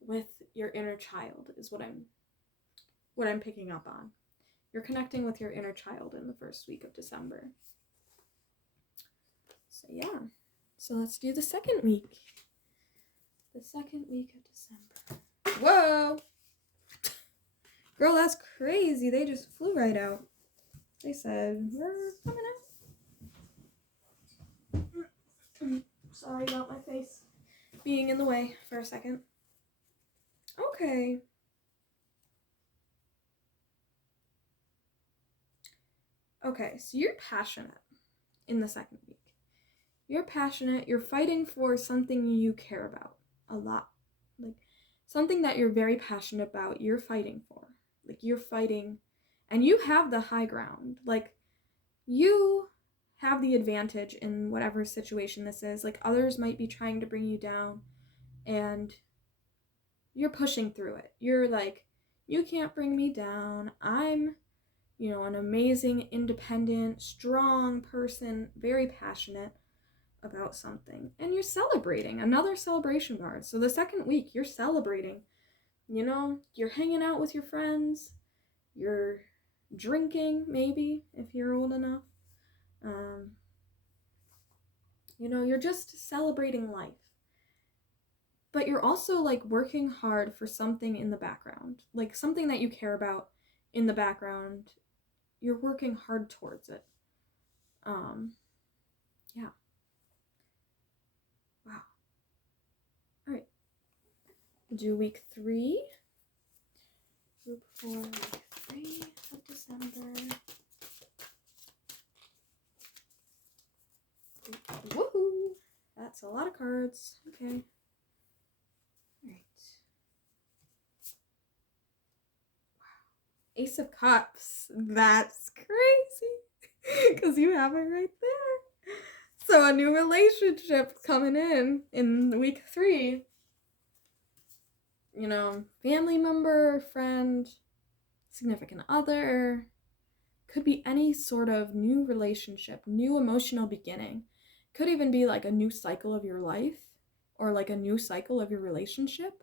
with your inner child is what I'm picking up on. You're connecting with your inner child in the first week of December. So yeah. So let's do the second week. The second week of December. Whoa! Girl, that's crazy. They just flew right out. They said, we're coming out. Sorry about my face being in the way for a second. Okay. Okay, so you're passionate in the second week. You're passionate. You're fighting for something you care about a lot. Like, something that you're very passionate about, you're fighting for. Like, you're fighting, and you have the high ground. Like, you have the advantage in whatever situation this is. Like, others might be trying to bring you down, and you're pushing through it. You're like, you can't bring me down. I'm, an amazing, independent, strong person, very passionate about something. And you're celebrating. Another celebration card. So the second week, you're celebrating. You're hanging out with your friends. You're drinking, maybe, if you're old enough. You're just celebrating life. But you're also, like, working hard for something in the background. Like, something that you care about in the background. You're working hard towards it. Yeah. Wow. All right. Do week 3. Group 4, week 3 of December. Woohoo! That's a lot of cards. Okay. Alright. Wow. Ace of Cups. That's crazy. Because you have it right there. So a new relationship coming in week 3. Family member, friend, significant other. Could be any sort of new relationship, new emotional beginning. Could even be like a new cycle of your life, or like a new cycle of your relationship,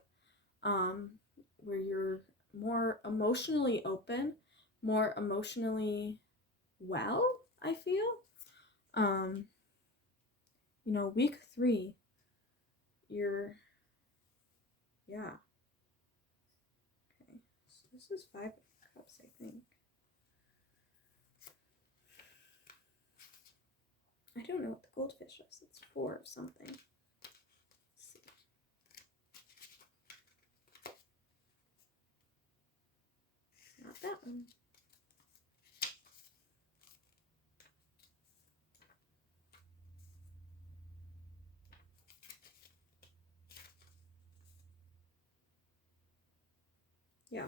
where you're more emotionally open, more emotionally well, I feel. Week 3, you're, yeah. Okay, so this is 5 of Cups, I think. I don't know what the goldfish is. It's 4 of something. Let's see. Not that one. Yeah.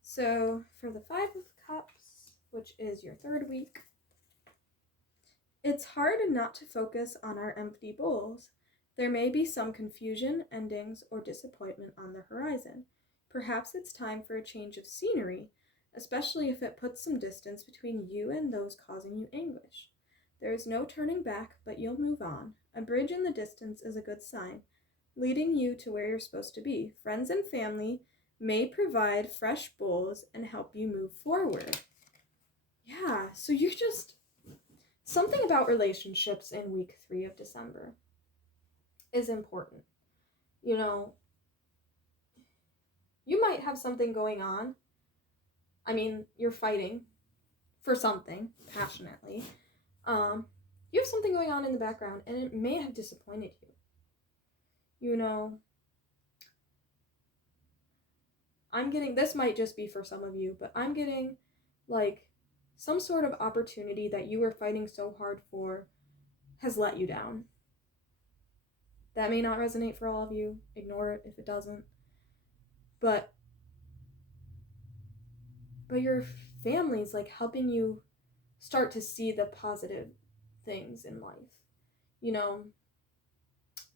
So for the 5 of Cups, which is your 3rd week, it's hard not to focus on our empty bowls. There may be some confusion, endings, or disappointment on the horizon. Perhaps it's time for a change of scenery, especially if it puts some distance between you and those causing you anguish. There is no turning back, but you'll move on. A bridge in the distance is a good sign, leading you to where you're supposed to be. Friends and family may provide fresh bowls and help you move forward. Yeah, so you're just... Something about relationships in week 3 of December is important. You might have something going on. I mean, you're fighting for something passionately. You have something going on in the background, and it may have disappointed you. I'm getting, this might just be for some of you, but I'm getting, like, some sort of opportunity that you were fighting so hard for has let you down. That may not resonate for all of you. Ignore it if it doesn't. But your family's, like, helping you start to see the positive things in life. you know,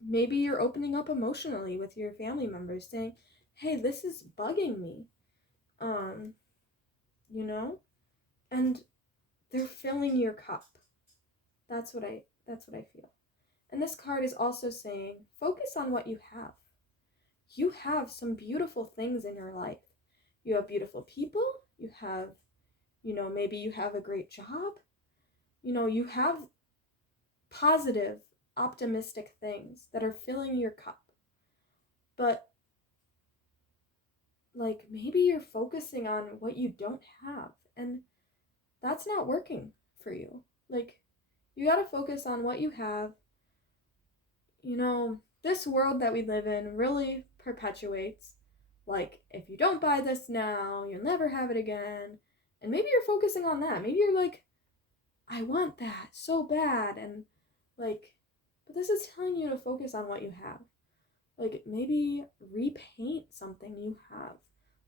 maybe you're opening up emotionally with your family members saying, hey, this is bugging me. You know? And they're filling your cup. That's what I feel. And this card is also saying, focus on what you have. You have some beautiful things in your life. You have beautiful people. You have, maybe you have a great job. You have positive, optimistic things that are filling your cup. But, like, maybe you're focusing on what you don't have, and that's not working for you. Like, you gotta focus on what you have. This world that we live in really perpetuates, like, if you don't buy this now, you'll never have it again. And maybe you're focusing on that. Maybe you're like, I want that so bad. And, like, but this is telling you to focus on what you have. Like, maybe repaint something you have.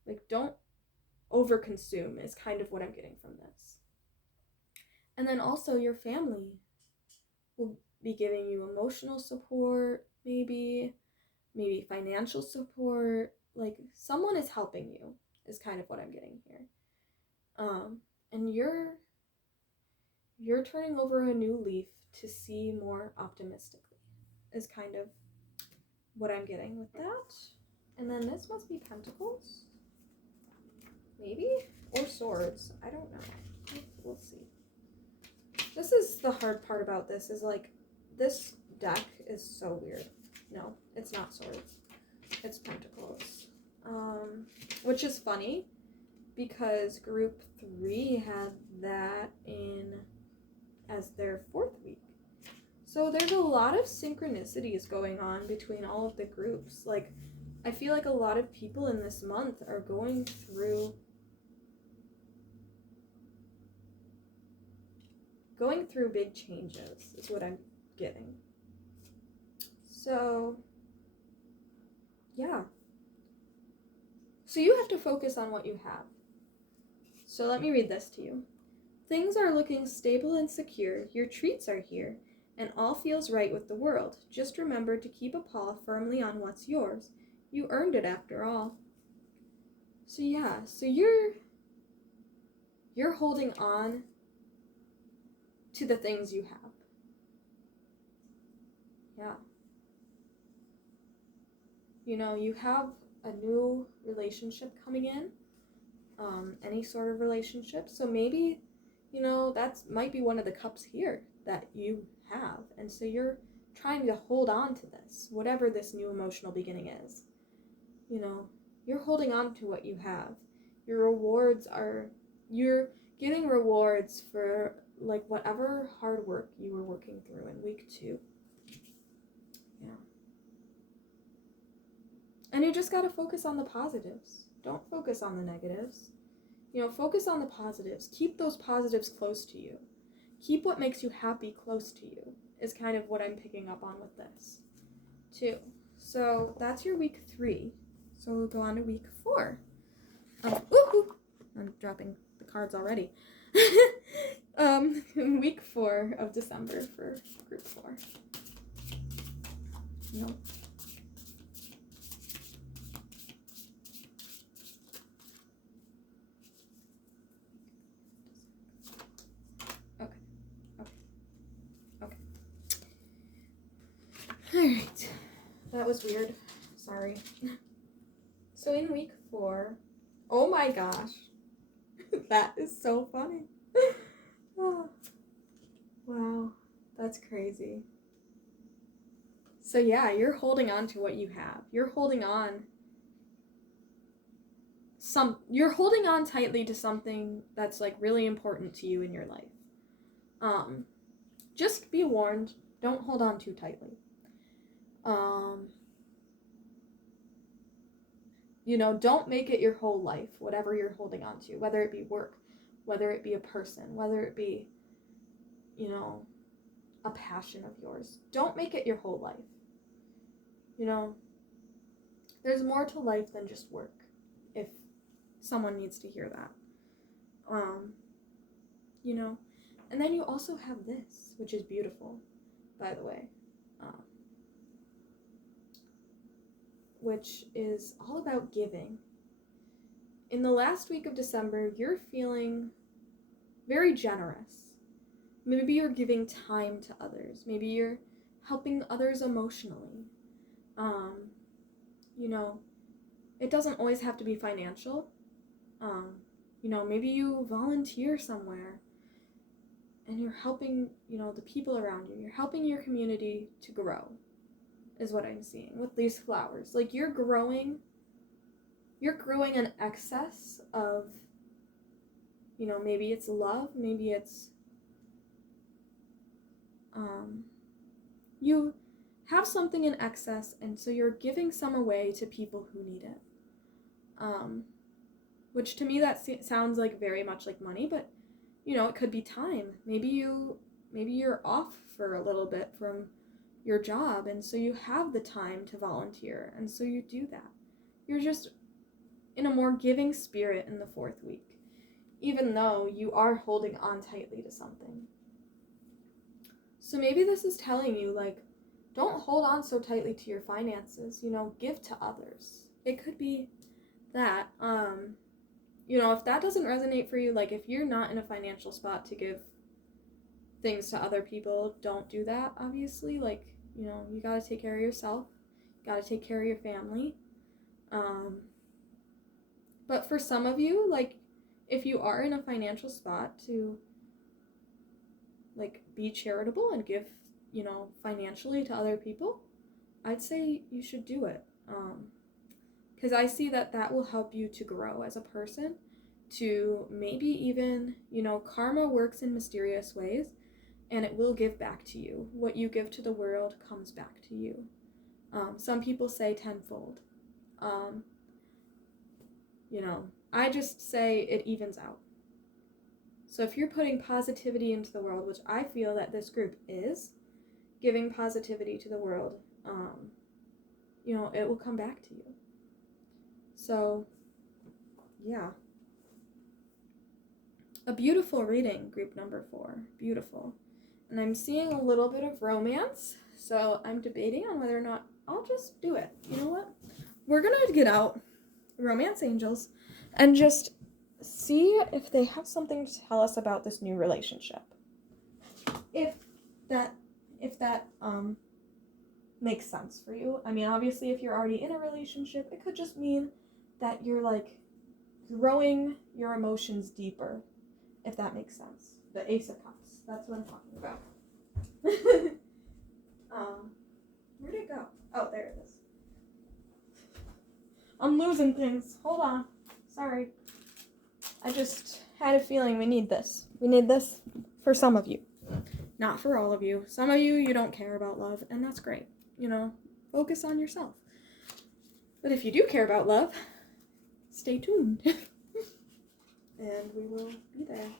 Like, don't overconsume is kind of what I'm getting from this. And then also your family will be giving you emotional support, maybe financial support. Like, someone is helping you is kind of what I'm getting here. And you're turning over a new leaf to see more optimistically is kind of what I'm getting with that. And then this must be pentacles, maybe, or swords. I don't know. We'll see. This is the hard part about this, is like, this deck is so weird. No, it's not swords. It's pentacles. Which is funny because group 3 had that in as their 4th week. So there's a lot of synchronicities going on between all of the groups. Like, I feel like a lot of people in this month are going through big changes is what I'm getting. So, yeah. So you have to focus on what you have. So let me read this to you. Things are looking stable and secure. Your treats are here, and all feels right with the world. Just remember to keep a paw firmly on what's yours. You earned it after all. So yeah, so you're holding on to the things you have. Yeah. You have a new relationship coming in, any sort of relationship. So maybe, that might be one of the cups here that you have. And so you're trying to hold on to this, whatever this new emotional beginning is. You're holding on to what you have. You're getting rewards for, like, whatever hard work you were working through in week 2. Yeah. And you just gotta focus on the positives. Don't focus on the negatives. Focus on the positives. Keep those positives close to you. Keep what makes you happy close to you is kind of what I'm picking up on with this, too. So that's your week 3. So we'll go on to week 4. I'm dropping the cards already. Week 4 of December for group 4. Nope. Alright. That was weird. Sorry. So in week 4, oh my gosh. That is so funny. Oh. Wow. That's crazy. So yeah, you're holding on to what you have. You're holding on tightly to something that's, like, really important to you in your life. Just be warned, don't hold on too tightly. Don't make it your whole life, whatever you're holding on to, whether it be work, whether it be a person, whether it be, a passion of yours. Don't make it your whole life. There's more to life than just work, if someone needs to hear that. And then you also have this, which is beautiful. by the way, which is all about giving. In the last week of December, you're feeling very generous. Maybe you're giving time to others. Maybe you're helping others emotionally. You know, it doesn't always have to be financial. You know, maybe you volunteer somewhere and you're helping, you know, the people around you. You're helping your community to grow, is what I'm seeing with these flowers. Like you're growing an excess of, you know, maybe it's love, maybe it's you have something in excess, and so you're giving some away to people who need it. Which to me that sounds like very much like money, but you know, it could be time. Maybe you're off for a little bit from your job, and so you have the time to volunteer, and so you do that. You're just in a more giving spirit in the 4th week, even though you are holding on tightly to something. So maybe this is telling you, like, don't hold on so tightly to your finances, you know, give to others. It could be that, you know, if that doesn't resonate for you, like if you're not in a financial spot to give things to other people, don't do that, obviously. Like, you know, you gotta take care of yourself, you gotta take care of your family. But for some of you, like, if you are in a financial spot to, like, be charitable and give, you know, financially to other people, I'd say you should do it. Because I see that will help you to grow as a person, to maybe even, you know, karma works in mysterious ways, and it will give back to you. What you give to the world comes back to you. Some people say tenfold. You know, I just say it evens out. So if you're putting positivity into the world, which I feel that this group is, giving positivity to the world, you know, it will come back to you. So, yeah. A beautiful reading, group number 4. Beautiful. And I'm seeing a little bit of romance, so I'm debating on whether or not I'll just do it. You know what? We're going to get out romance angels and just see if they have something to tell us about this new relationship. If that makes sense for you. I mean, obviously, if you're already in a relationship, it could just mean that you're, like, growing your emotions deeper, if that makes sense. The Ace of Cups. That's what I'm talking about. Where'd it go? Oh, there it is. I'm losing things. Hold on. Sorry. I just had a feeling we need this. We need this for some of you. Not for all of you. Some of you, you don't care about love, and that's great. You know, focus on yourself. But if you do care about love, stay tuned. And we will be there.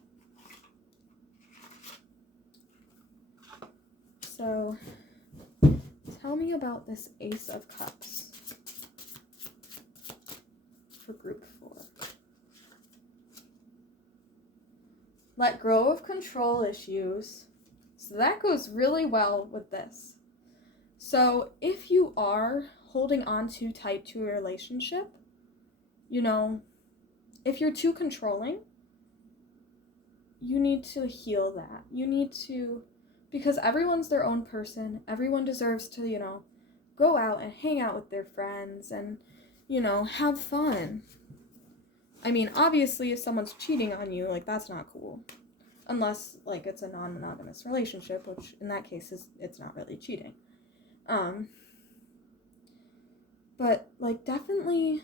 So, tell me about this Ace of Cups for group 4. Let go of control issues. So that goes really well with this. So if you are holding on too tight to a relationship, you know, if you're too controlling, you need to heal that. You need to, because everyone's their own person. Everyone deserves to, you know, go out and hang out with their friends and, you know, have fun. I mean, obviously, if someone's cheating on you, like, that's not cool. Unless, like, it's a non-monogamous relationship, which in that case it's not really cheating. But, like, definitely,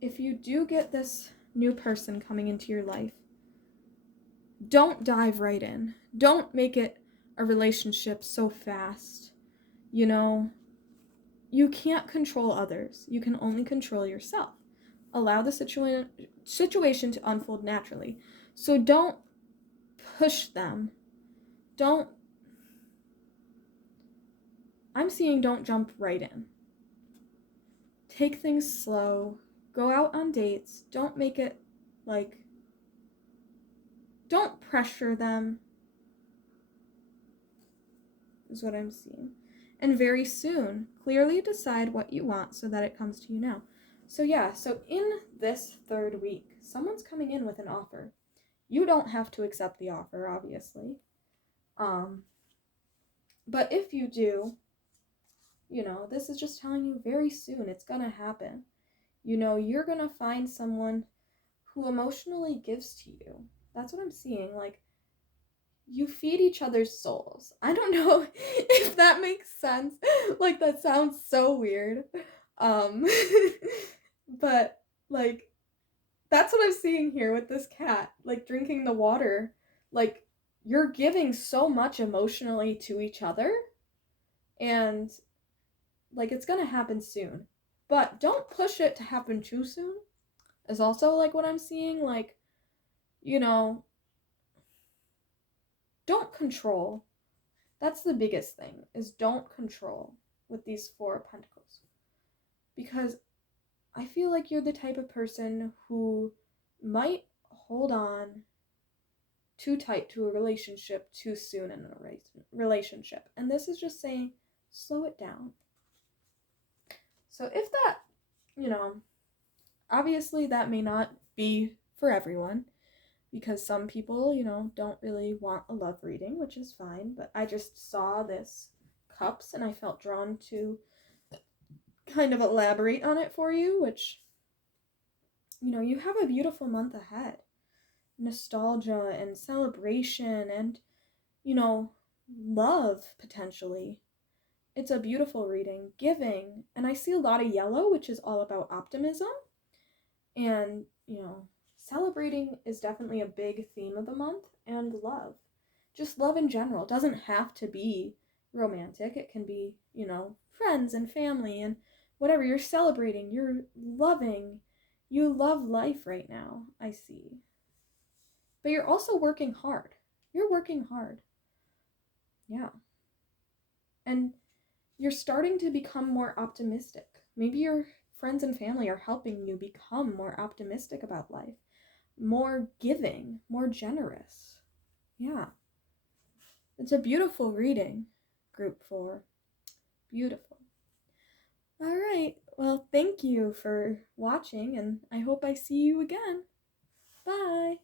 if you do get this new person coming into your life, don't dive right in. Don't make it a relationship so fast. You know, you can't control others. You can only control yourself. Allow the situation to unfold naturally. So don't push them. I'm seeing don't jump right in. Take things slow. Go out on dates. Don't make it, like, don't pressure them. is what I'm seeing. And very soon, clearly decide what you want so that it comes to you now. So yeah, so in this third week, someone's coming in with an offer. You don't have to accept the offer, obviously. But if you do, this is just telling you very soon it's gonna happen. You're gonna find someone who emotionally gives to you. That's what I'm seeing. Like, you feed each other's souls. I don't know if that makes sense. Like, that sounds so weird. Um, but, like, that's what I'm seeing here with this cat, like, drinking the water. Like, you're giving so much emotionally to each other, and, like, it's gonna happen soon. But don't push it to happen too soon, is also, like, what I'm seeing. Like, don't control. That's the biggest thing, is don't control with these Four of Pentacles. Because I feel like you're the type of person who might hold on too tight to a relationship too soon in a relationship. And this is just saying, slow it down. So if that, obviously that may not be for everyone, because some people, don't really want a love reading, which is fine, but I just saw this cups and I felt drawn to kind of elaborate on it for you, which, you have a beautiful month ahead. Nostalgia and celebration and, love potentially. It's a beautiful reading, giving, and I see a lot of yellow, which is all about optimism. And, celebrating is definitely a big theme of the month, and love. Just love in general. It doesn't have to be romantic. It can be, friends and family and whatever. You're celebrating, you're loving, you love life right now, I see. But you're also working hard. You're working hard. Yeah. And you're starting to become more optimistic. Maybe your friends and family are helping you become more optimistic about life, more giving, more generous. Yeah. It's a beautiful reading, Group 4. Beautiful. All right. Well, thank you for watching, and I hope I see you again. Bye.